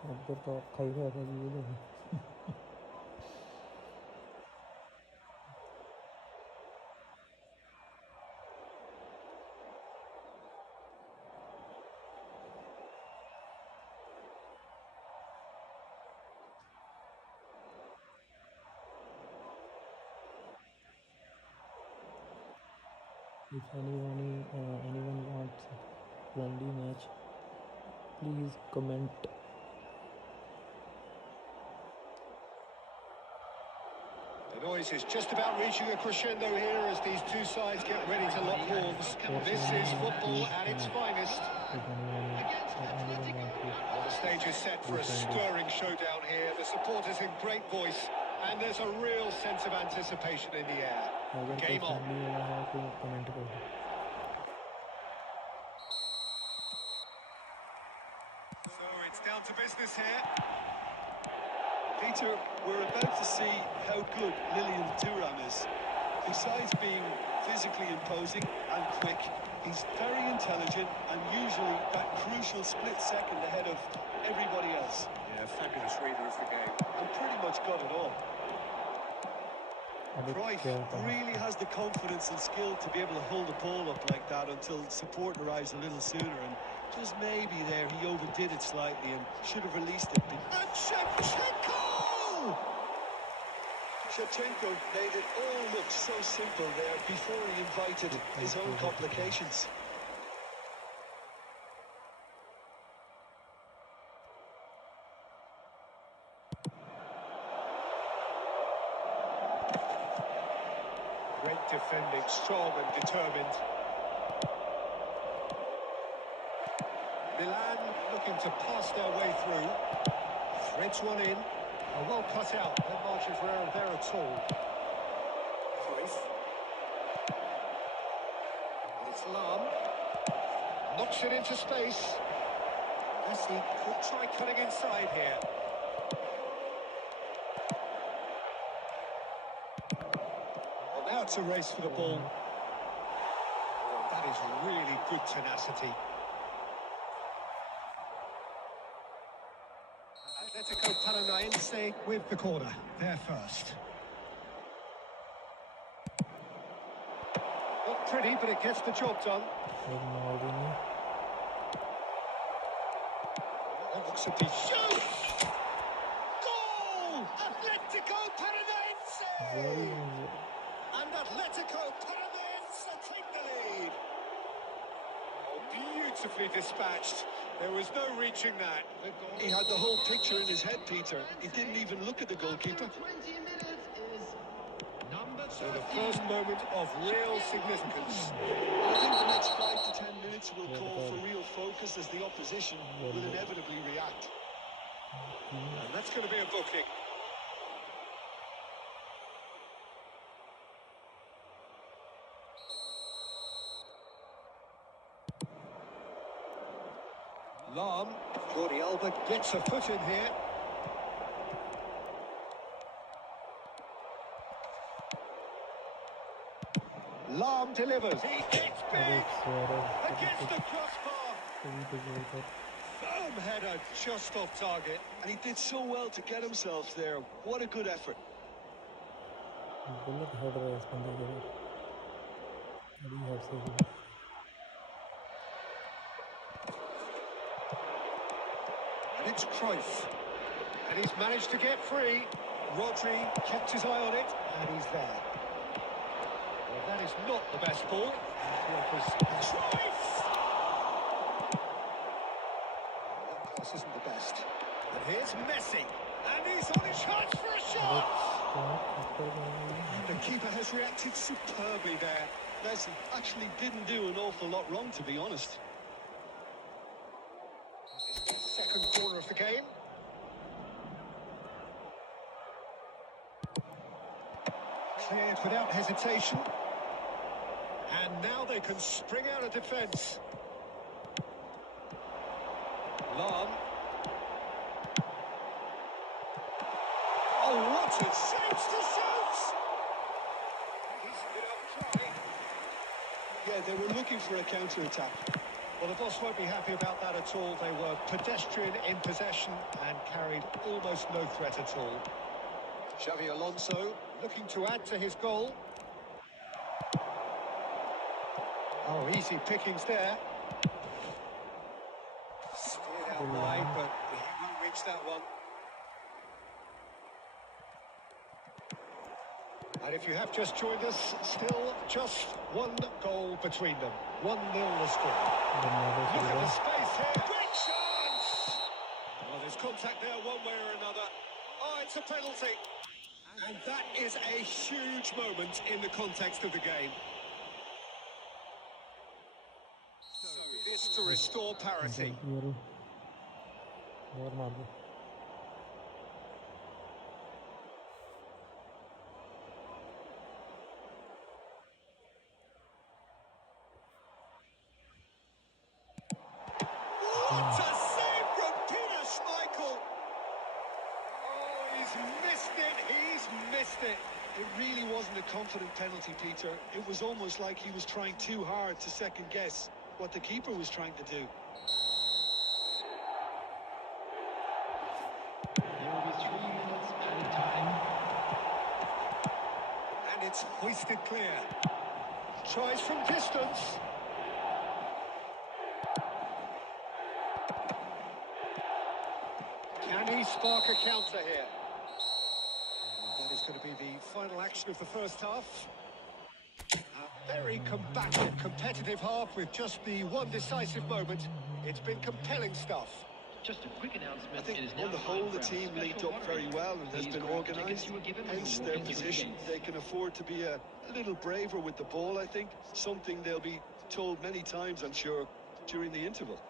उधर तो खाई गया था जी उधर। If anyone wants a friendly match, please comment. The noise is just about reaching a crescendo here as these two sides get ready to lock horns. This is football at its finest. If anyone wants to Well, the stage is set for a stirring showdown here. The supporters in great voice, and there's a real sense of anticipation in the air. Game on. comment करो। So it's down to business here. Peter, we're about to see how good Lilian Thuram is. Besides being physically imposing and quick, he's very intelligent and usually that crucial split second ahead of everybody else. Yeah, fabulous reader of the game. And pretty much got it all. Cruyff really has the confidence and skill to be able to hold the ball up like that until support arrives a little sooner, and just maybe there he overdid it slightly and should have released it. And Shevchenko! Shevchenko made it all look so simple there before he invited his own complications. Great defending, strong and determined. Milan looking to pass their way through. Threads one in. Well cut out. No margin for error there at all. Cruyff. It's Lam. Knocks it into space. Messi could try cutting inside here. Well, now it's a race for the ball. That is really good tenacity. Atletico Paranaense with the corner. They're first. Not pretty, but it gets the job done. Looks at the shoots! Goal! Atletico Paranaense! And Atletico Paranaense take the lead. Oh, beautifully dispatched. There was no reaching that. He had the whole picture in his head, Peter. He didn't even look at the goalkeeper. 20 minutes is number 13. So the first moment of real significance. I think the next 5 to 10 minutes will call for real focus as the opposition will inevitably react. And that's going to be a booking. Lam, Jordi Alba gets a foot in here. Lam delivers. He hits big against the crossbar. Firm header just off target. And he did so well to get himself there. What a good effort. And it's Cruyff. And he's managed to get free. Rodri kept his eye on it, and he's there. Well, that is not the best ball. He offers Cruyff! That pass isn't the best. And here's Messi. And he's on his chance for a shot! The keeper has reacted superbly there. Messi actually didn't do an awful lot wrong, to be honest. Second corner of the game. Cleared without hesitation. And now they can spring out of defence. Lam. Oh, what a chance to shoot! He's been up trying. Yeah, they were looking for a counter-attack. Well, the boss won't be happy about that at all. They were pedestrian in possession and carried almost no threat at all. Xavi Alonso looking to add to his goal. Oh, easy pickings there. Steered out wide, but he won't reach that one. And if you have just joined us, still just one goal between them. 1-0 the score. Look at the space here. Great chance! Well, there's contact there one way or another. Oh, it's a penalty. And that is a huge moment in the context of the game. So this to restore parity. What a save from Peter Schmeichel! Oh, he's missed it, he's missed it. It really wasn't a confident penalty, Peter. It was almost like he was trying too hard to second-guess what the keeper was trying to do. There will be 3 minutes added time. And it's hoisted clear. Tries from distance. Can he spark a counter here? That is going to be the final action of the first half. A very combative, competitive half with just the one decisive moment. It's been compelling stuff. Just a quick announcement. I think it is on now the whole, the time for team our linked special up very moderator. well and has Please been grab the tickets organised. you were given and Hence walk their into the position. gates. They can afford to be a little braver with the ball, I think. Something they'll be told many times, I'm sure, during the interval.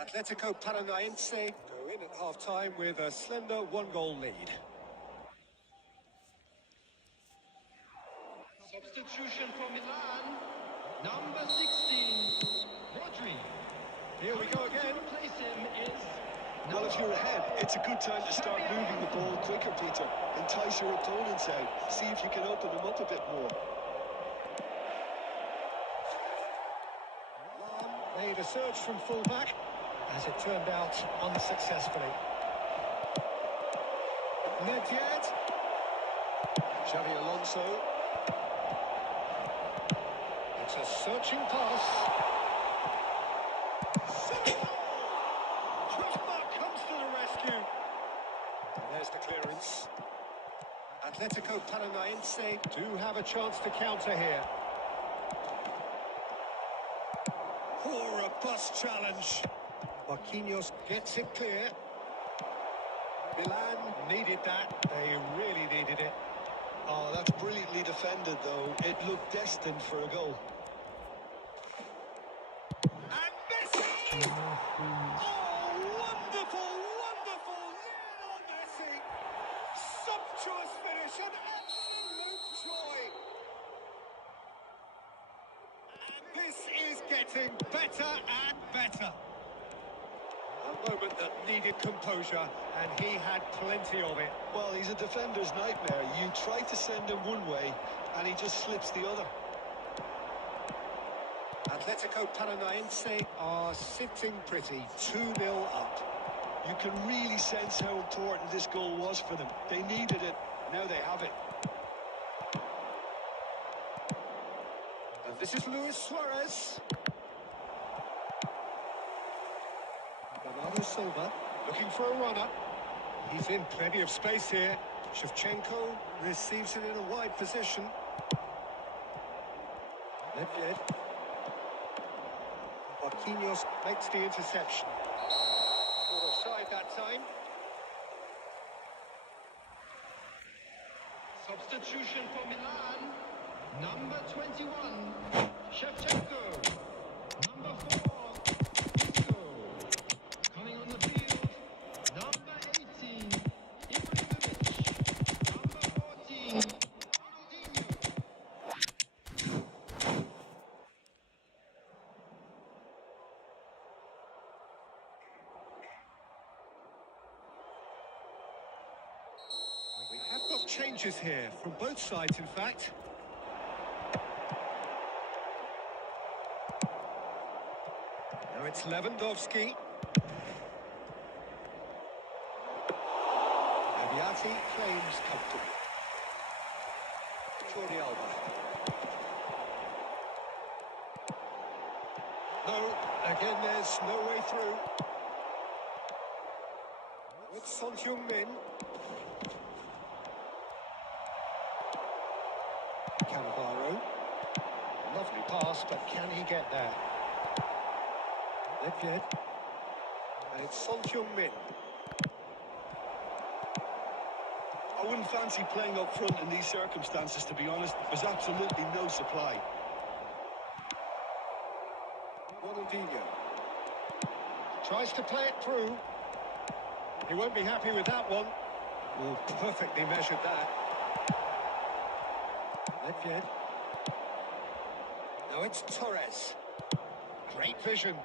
Atletico Paranaense go in at half-time with a slender one-goal lead. Substitution from Milan. Number 16, Rodri. Here we go again. To replace him is... Well, if you're ahead, it's a good time to start moving the ball quicker, Peter. Entice your opponents out. See if you can open them up a bit more. Lam made a surge from full-back, as it turned out unsuccessfully. Nedved. Xavi Alonso. It's a searching pass. Crossbar comes to the rescue. And there's the clearance. Atletico Paranaense do have a chance to counter here. Or a bus challenge. Marquinhos gets it clear. Milan needed that. They really needed it. Oh, that's brilliantly defended, though. It looked destined for a goal. And Messi! Oh, wonderful, wonderful Lionel Messi! Sumptuous finish, an absolute joy! And this is getting better and better. A moment that needed composure, and he had plenty of it. Well, he's a defender's nightmare. You try to send him one way, and he just slips the other. Atletico Paranaense are sitting pretty, 2-0 up. You can really sense how important this goal was for them. They needed it. Now they have it. And this is Luis Suarez. Bernardo Silva. Looking for a runner. He's in plenty of space here. Shevchenko receives it in a wide position. Nedved. Marquinhos makes the interception. Not offside that time. Substitution for Milan. Number 21, Shevchenko. Number 4, Isco. Coming on the field, number 18, Ibrahimovic. Number 14, Ronaldinho. We have got changes here from both sides, in fact. Now it's Lewandowski. Abiati claims comfortable. Jordi Alba. No, again there's no way through. With Son Heung-min. Cannavaro. Lovely pass, but can he get there? Nedved. And it's Son Heung-min. I wouldn't fancy playing up front in these circumstances, to be honest. There's absolutely no supply. Ronaldinho. Tries to play it through. He won't be happy with that one. Oh, perfectly measured that. Nedved. Now it's Torres. Great vision.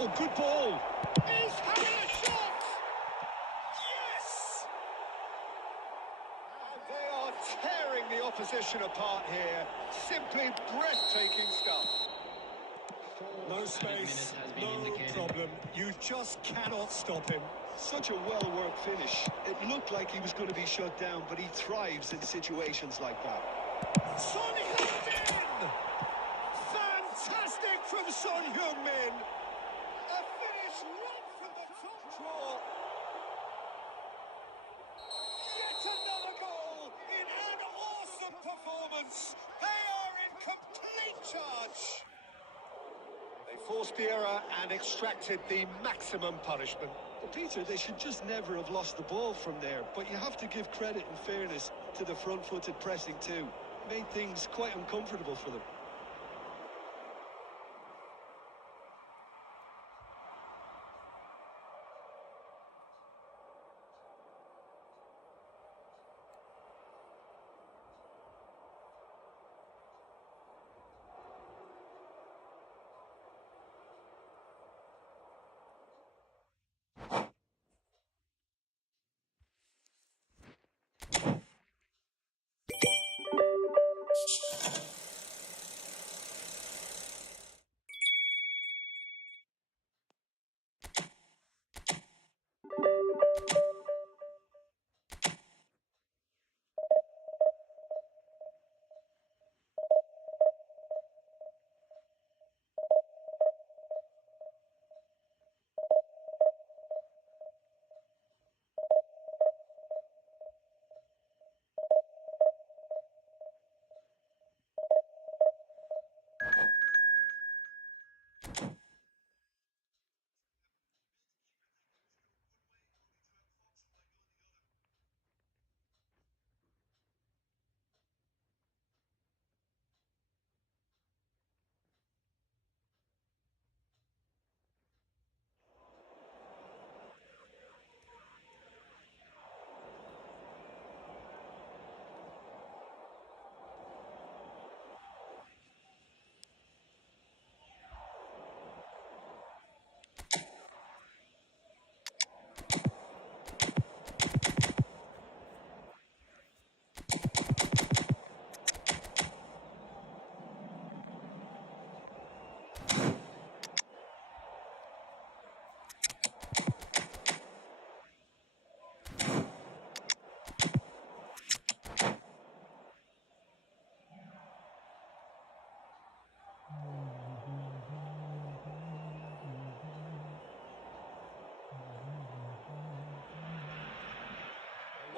Oh, good ball. He's having a shot! Yes! And they are tearing the opposition apart here. Simply breathtaking stuff. No space, no problem. You just cannot stop him. Such a well-worked finish. It looked like he was going to be shut down, but he thrives in situations like that. Son Heung-min! Fantastic from Son Heung-min! A finish right from the top draw. Yet another goal in an awesome performance. They are in complete charge. They forced the error and extracted the maximum punishment. Well, Peter, they should just never have lost the ball from there, but you have to give credit and fairness to the front-footed pressing too. Made things quite uncomfortable for them.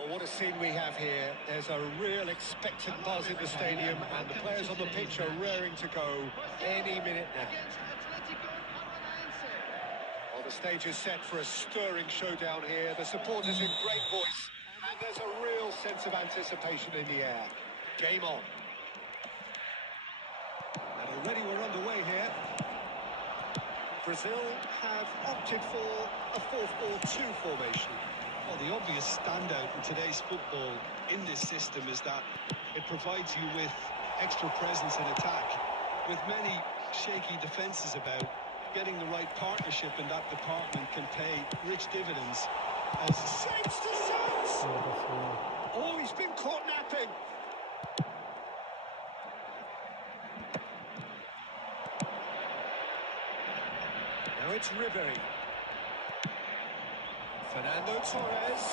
Well, what a scene we have here. There's a real expectant buzz in the stadium, and the players on the pitch are raring to go any minute now. Well, the stage is set for a stirring showdown here. The supporters in great voice, and there's a real sense of anticipation in the air. Game on. And already we're underway here. Brazil have opted for a 4-4-2 formation. Well, the obvious standout in today's football in this system is that it provides you with extra presence in attack. With many shaky defences about, getting the right partnership in that department can pay rich dividends. As Shapes to shots! Oh, he's been caught napping. Now it's Ribery. Fernando Torres.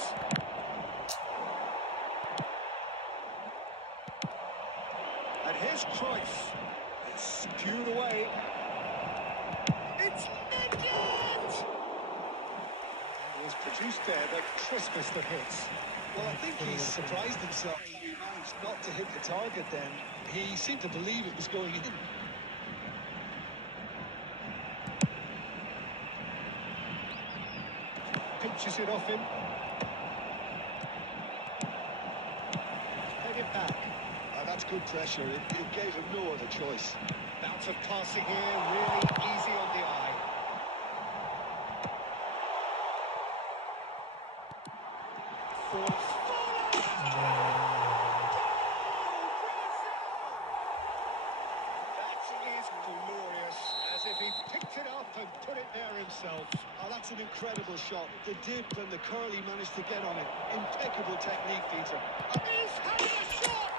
And here's Cruyff. It's spewed away. It's naked! It was produced there, the crispest of hits. well, I think he's surprised himself. He managed not to hit the target then. He seemed to believe it was going in. Pinches it off him. Head it back. That's good pressure. It gave him no other choice. Bounce of passing here, really easy on the eye. That is glorious, as if he picked it up and put it there himself. Oh, that's an incredible shot. The dip and the curl he managed to get on it. Impeccable technique, Peter. He's having a shot!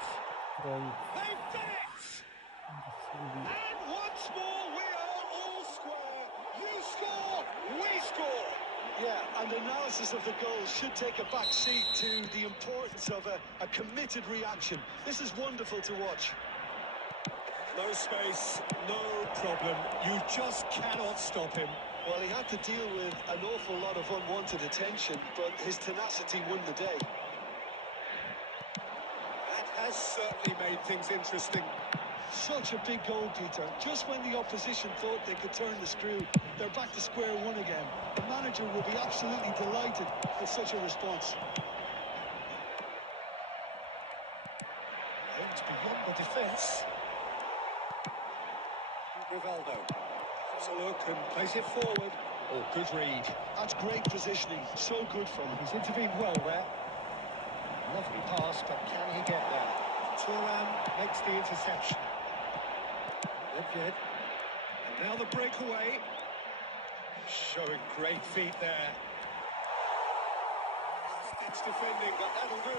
Right. They've done it! And once more, we are all square. You score, we score. Yeah, and analysis of the goal should take a back seat to the importance of a committed reaction. This is wonderful to watch. No space, no problem. You just cannot stop him. Well, he had to deal with an awful lot of unwanted attention, but his tenacity won the day. That has certainly made things interesting. Such a big goal, Peter. Just when the opposition thought they could turn the screw, they're back to square one again. The manager will be absolutely delighted with such a response. Aims beyond the defence. Rivaldo. Has a look and plays it forward. Oh, good read. That's great positioning. So good from him. He's intervened well there. Lovely pass, but can he get there? Thuram makes the interception. Good. And now the breakaway. Showing great feet there. It's defending, but that'll do.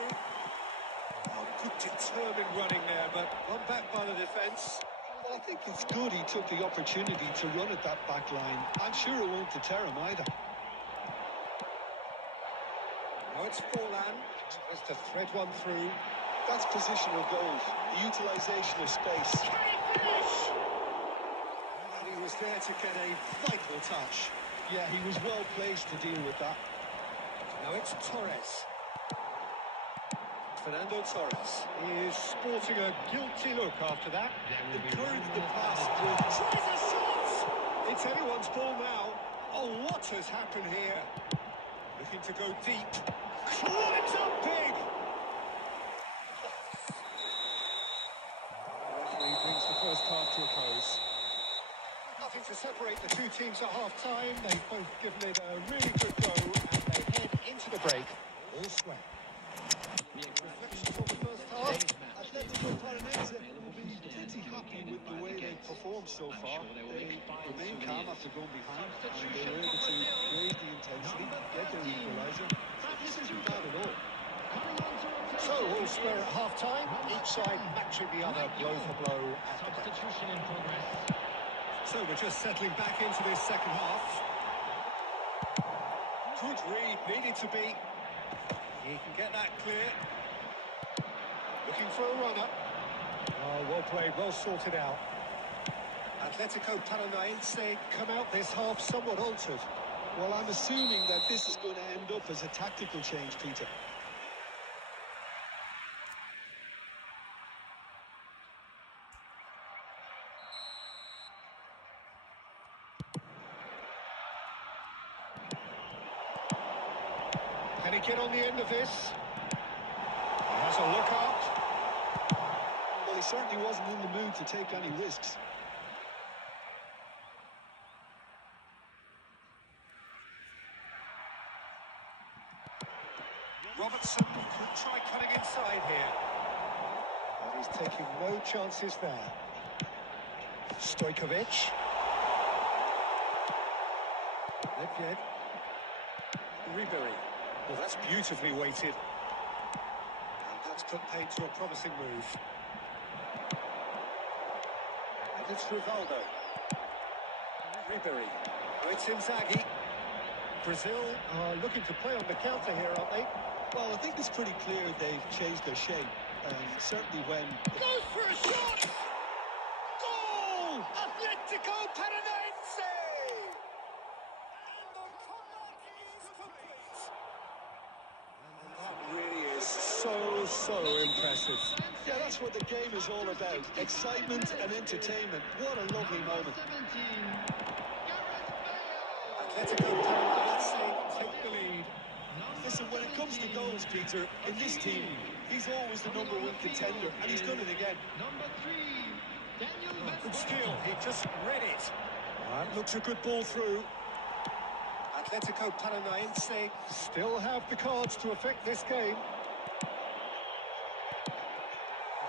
Oh, good determined running there, but won back by the defence. Well, I think it's good he took the opportunity to run at that back line. I'm sure it won't deter him either. Now it's Forlan. Has to thread one through. That's positional goals, the utilisation of space. Can he finish? And he was there to get a vital touch. Yeah, he was well placed to deal with that. Now it's Torres. Fernando Torres. He is sporting a guilty look after that. Encouraged the pass. Tries a shot! It's anyone's ball now. Oh, what has happened here? Looking to go deep. Climbs up big! Referee brings the first half to a close. Nothing to separate the two teams at half-time. They've both given it a really good go, and they head into the break all square. Reflections on the first half. Atletico Paranaense will be pretty happy with the way they've performed so far. They remain calm after going behind, and they were able to raise the intensity, get their equaliser. This isn't bad at all. So, all square at half-time, each side matching the other blow for blow at the break. Substitution in progress. So we're just settling back into this second half. Good read, needed to be. He can get that clear. Looking for a runner. Oh, well played, well sorted out. Atletico Paranaense come out this half somewhat altered. Well, I'm assuming that this is going to end up as a tactical change, Peter. he get on the end of this? He has a look up. Well, he certainly wasn't in the mood to take any risks. Robertson could try cutting inside here. And he's taking no chances there. Stojkovic. Nedved. Ribery. Well, that's beautifully weighted. And that's put paid to a promising move. And it's Rivaldo. Ribery. Oh, it's Inzaghi. Brazil are looking to play on the counter here, aren't they? Well, I think it's pretty clear they've changed their shape. Certainly when... Goes for a shot! Goal! Atletico Paranaense! And the comeback is complete. And that really is so impressive. Yeah, that's what the game is all about. Excitement and entertainment. What a lovely moment. Atletico Paranaense take the lead. Listen, when it comes to goals, Peter, in this team, he's always the #1 contender, and he's done it again. Number 3, Daniel Good skill, he just read it. Looks a good ball through. Atletico Paranaense still have the cards to affect this game.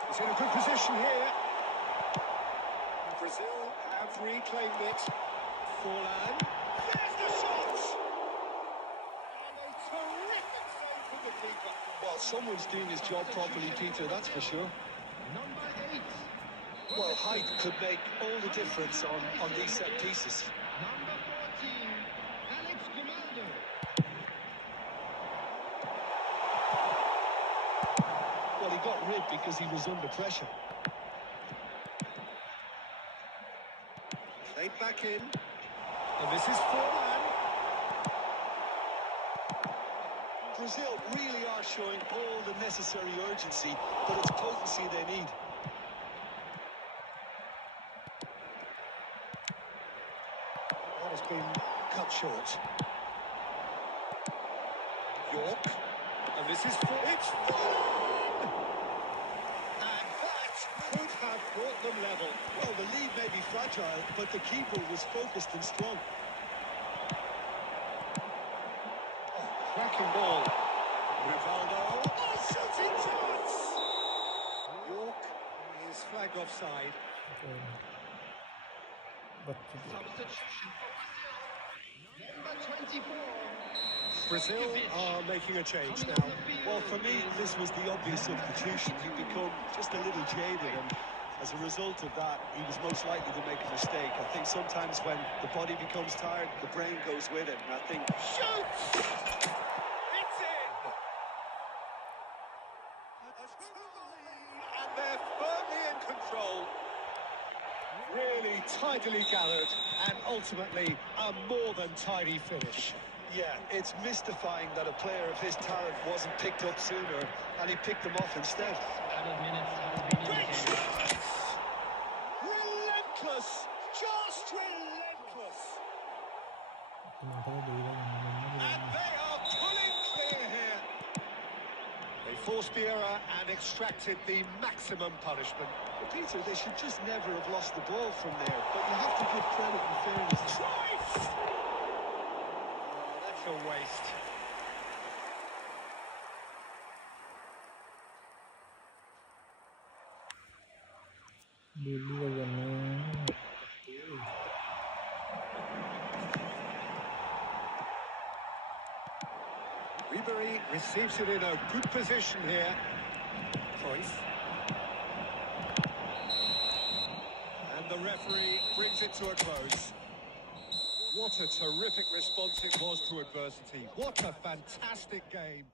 He's in a good position here. Brazil have reclaimed it. Forlan. There's the shot! And a terrific save from the keeper. Well, someone's doing his job properly, Peter, that's for sure. Number 8. Well, height could make all the difference on these set pieces. Number 14, Alex Grimaldo. Well, he got rid because he was under pressure. Played back in. And this is Forlan. Brazil really are showing all the necessary urgency, but it's potency they need. That has been cut short. York. And this is it's Forlan! And that could have brought them level. Well, the lead may be fragile, but the keeper was focused and strong. Cracking ball. Rivaldo. Oh, shooting chance! York is flagged offside. Substitution for Brazil. Number 24. Brazil are making a change now. Well, for me, this was the obvious substitution. He'd become just a little jaded, and as a result of that, he was most likely to make a mistake. I think sometimes when the body becomes tired, the brain goes with it, and I think... Shoots! It's in! And they're firmly in control. Really tidily gathered, and ultimately a more than tidy finish. Yeah, it's mystifying that a player of his talent wasn't picked up sooner, and he picked them off instead. Added minutes has been Great indicated. chance! Relentless! Just relentless! And they are pulling clear here. They forced the error and extracted the maximum punishment. But Peter, they should just never have lost the ball from there, but you have to give credit and fairness. Cruyff! That's a waste. Ribery receives it in a good position here. Cruyff. And the referee brings it to a close. What a terrific response it was to adversity. What a fantastic game.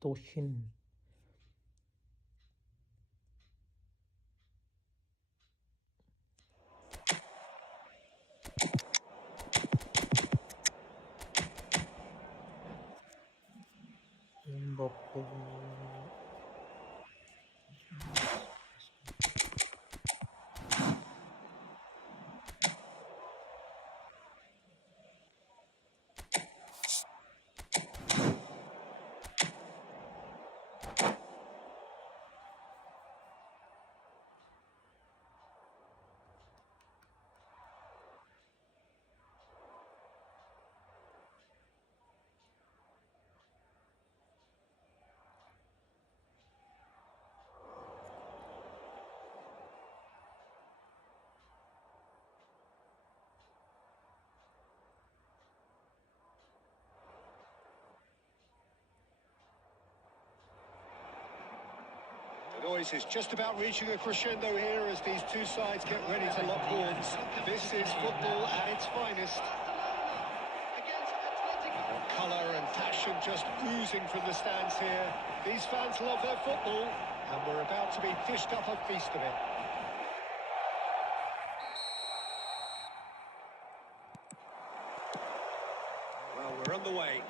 Toshin. Mbappe. The noise is just about reaching a crescendo here as these two sides get ready to lock horns. This is football at its finest. Colour and passion just oozing from the stands here. These fans love their football, and we're about to be dished up a feast of it. Well, we're on the way.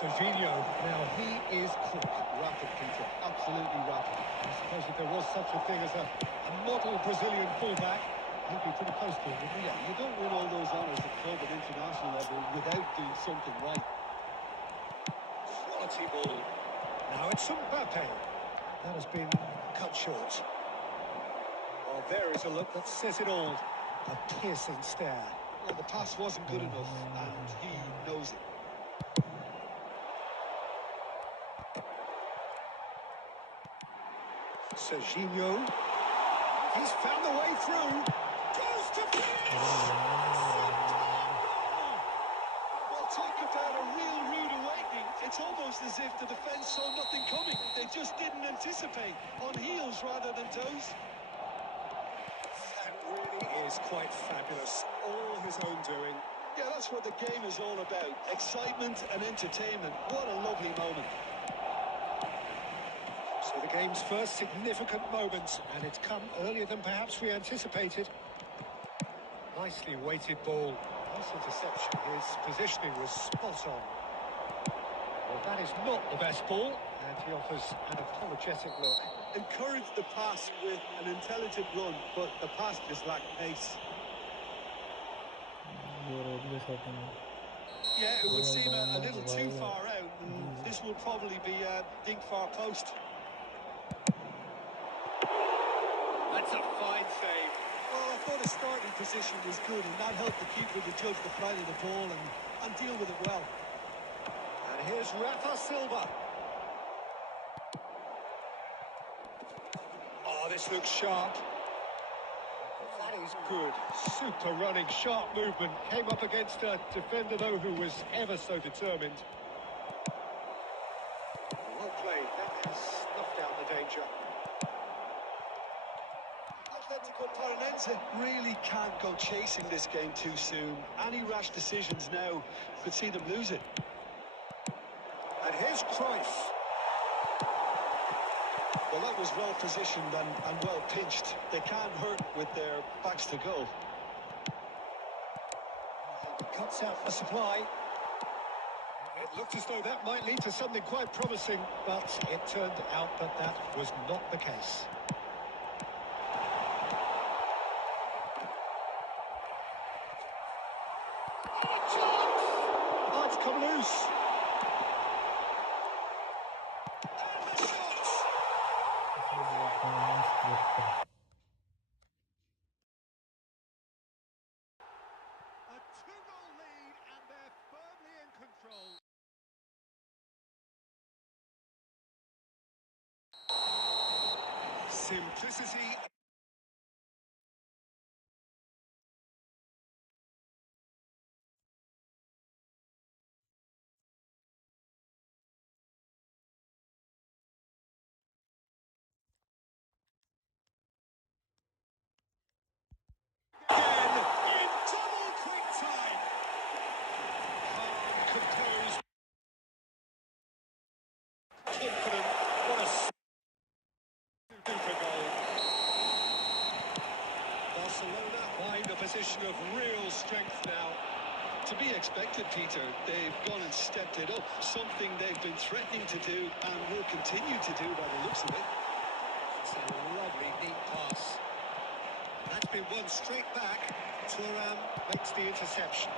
Serginho, now he is quick. Rapid, Peter. Absolutely rapid. I suppose if there was such a thing as a model Brazilian fullback, he'd be pretty close to it, wouldn't he? Yeah, you don't win all those honours at club and international level without doing something right. Quality ball. Now it's Mbappe. That has been cut short. Oh, there is a look that says it all. A piercing stare. Well, the pass wasn't good enough, and he knows it. Serginho. He's found the way through. Goes to finish! Well, talk about a real rude awakening. It's almost as if the defence saw nothing coming. They just didn't anticipate. On heels rather than toes. That really is quite fabulous. All his own doing. Yeah, that's what the game is all about. Excitement and entertainment. What a lovely moment. So the game's first significant moment, and it's come earlier than perhaps we anticipated. Nicely weighted ball. Nice interception. His positioning was spot on. Well, that is not the best ball, and he offers an apologetic look. Encouraged the pass with an intelligent run, but the pass just lacked pace. Yeah, it would seem a little too far out, and this will probably be a dink far post. That's a fine save. Well, I thought his starting position was good, and that helped the keeper to judge the flight of the ball and deal with it well. And here's Rafa Silva. Oh, this looks sharp. That is good. Super running, sharp movement. Came up against a defender, though, who was ever so determined. Well played. That has snuffed out the danger. Atletico Paranense really can't go chasing this game too soon. Any rash decisions now could see them lose it. And here's Cruyff. Well, that was well positioned and well pinched. They can't hurt with their backs to goal. Cuts out the supply. It looked as though that might lead to something quite promising, but it turned out that that was not the case. Oh, it's come loose. And the shot! A two-goal lead, and they're firmly in control. Simplicity. exhibition of real strength now. To be expected, Peter. They've gone and stepped it up, something they've been threatening to do and will continue to do by the looks of it. It's a lovely, neat pass. That's been won straight back. Thuram makes the interception.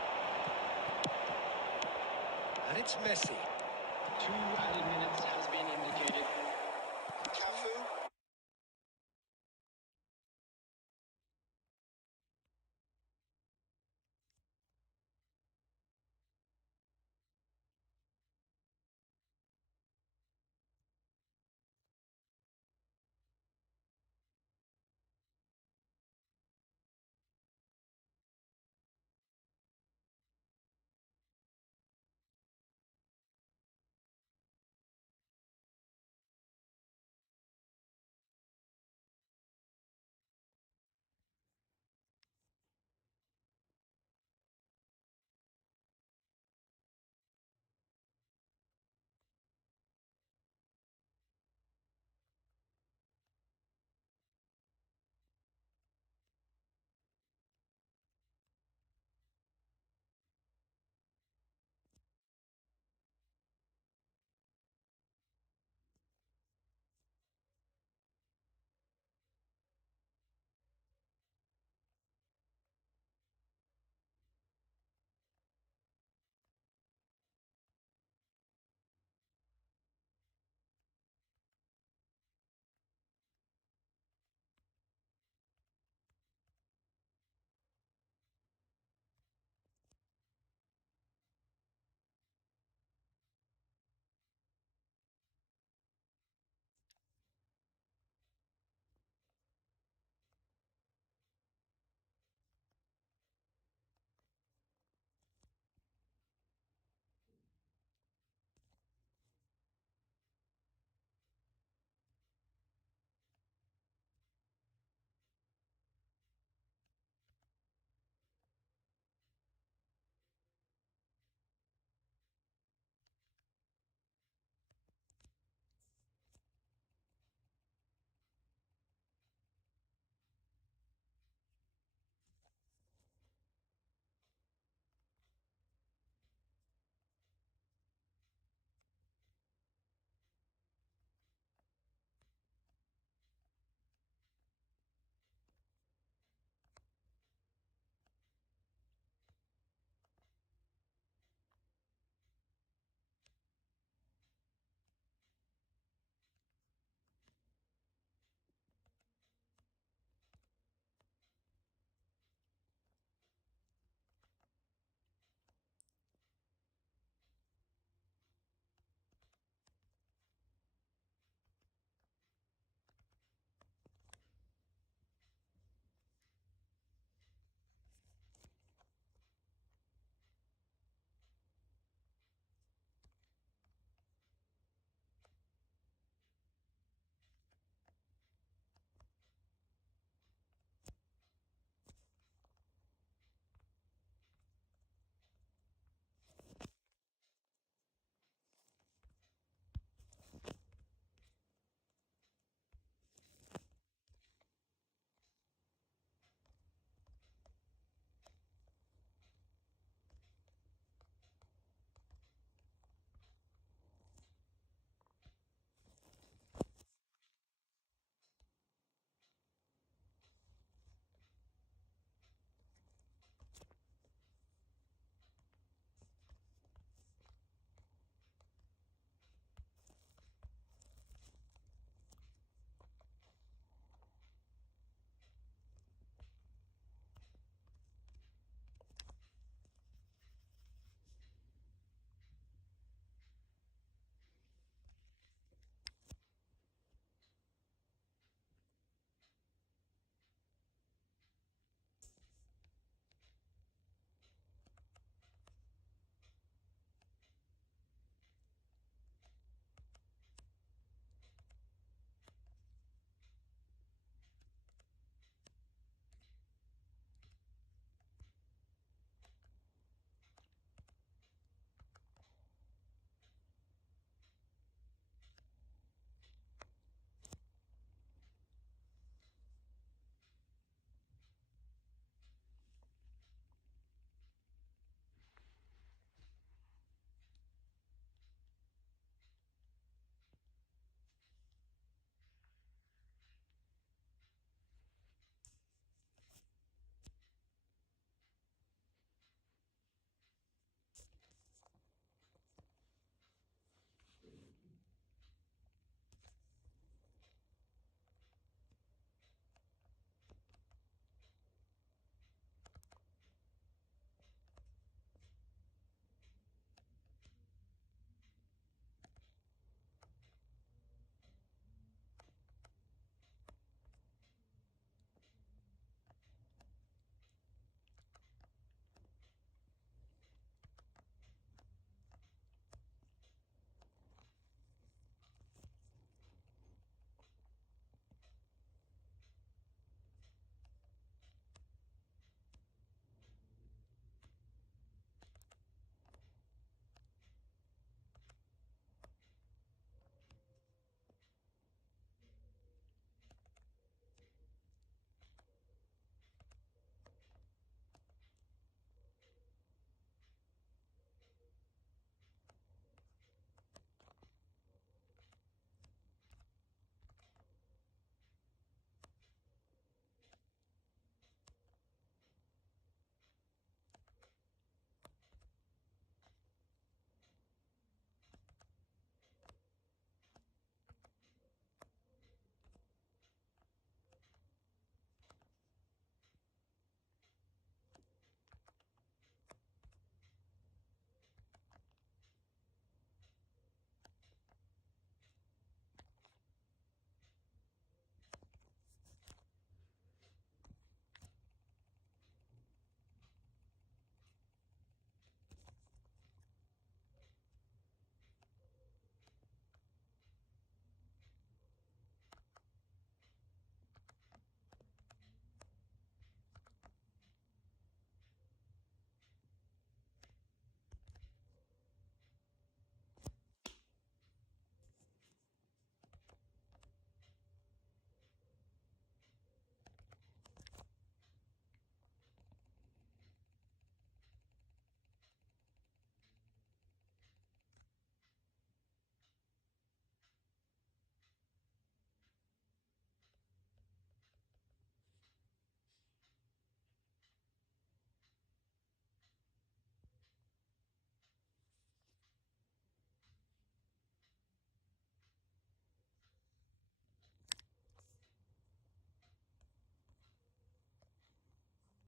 And it's Messi. 2 added minutes has been indicated. Cafu.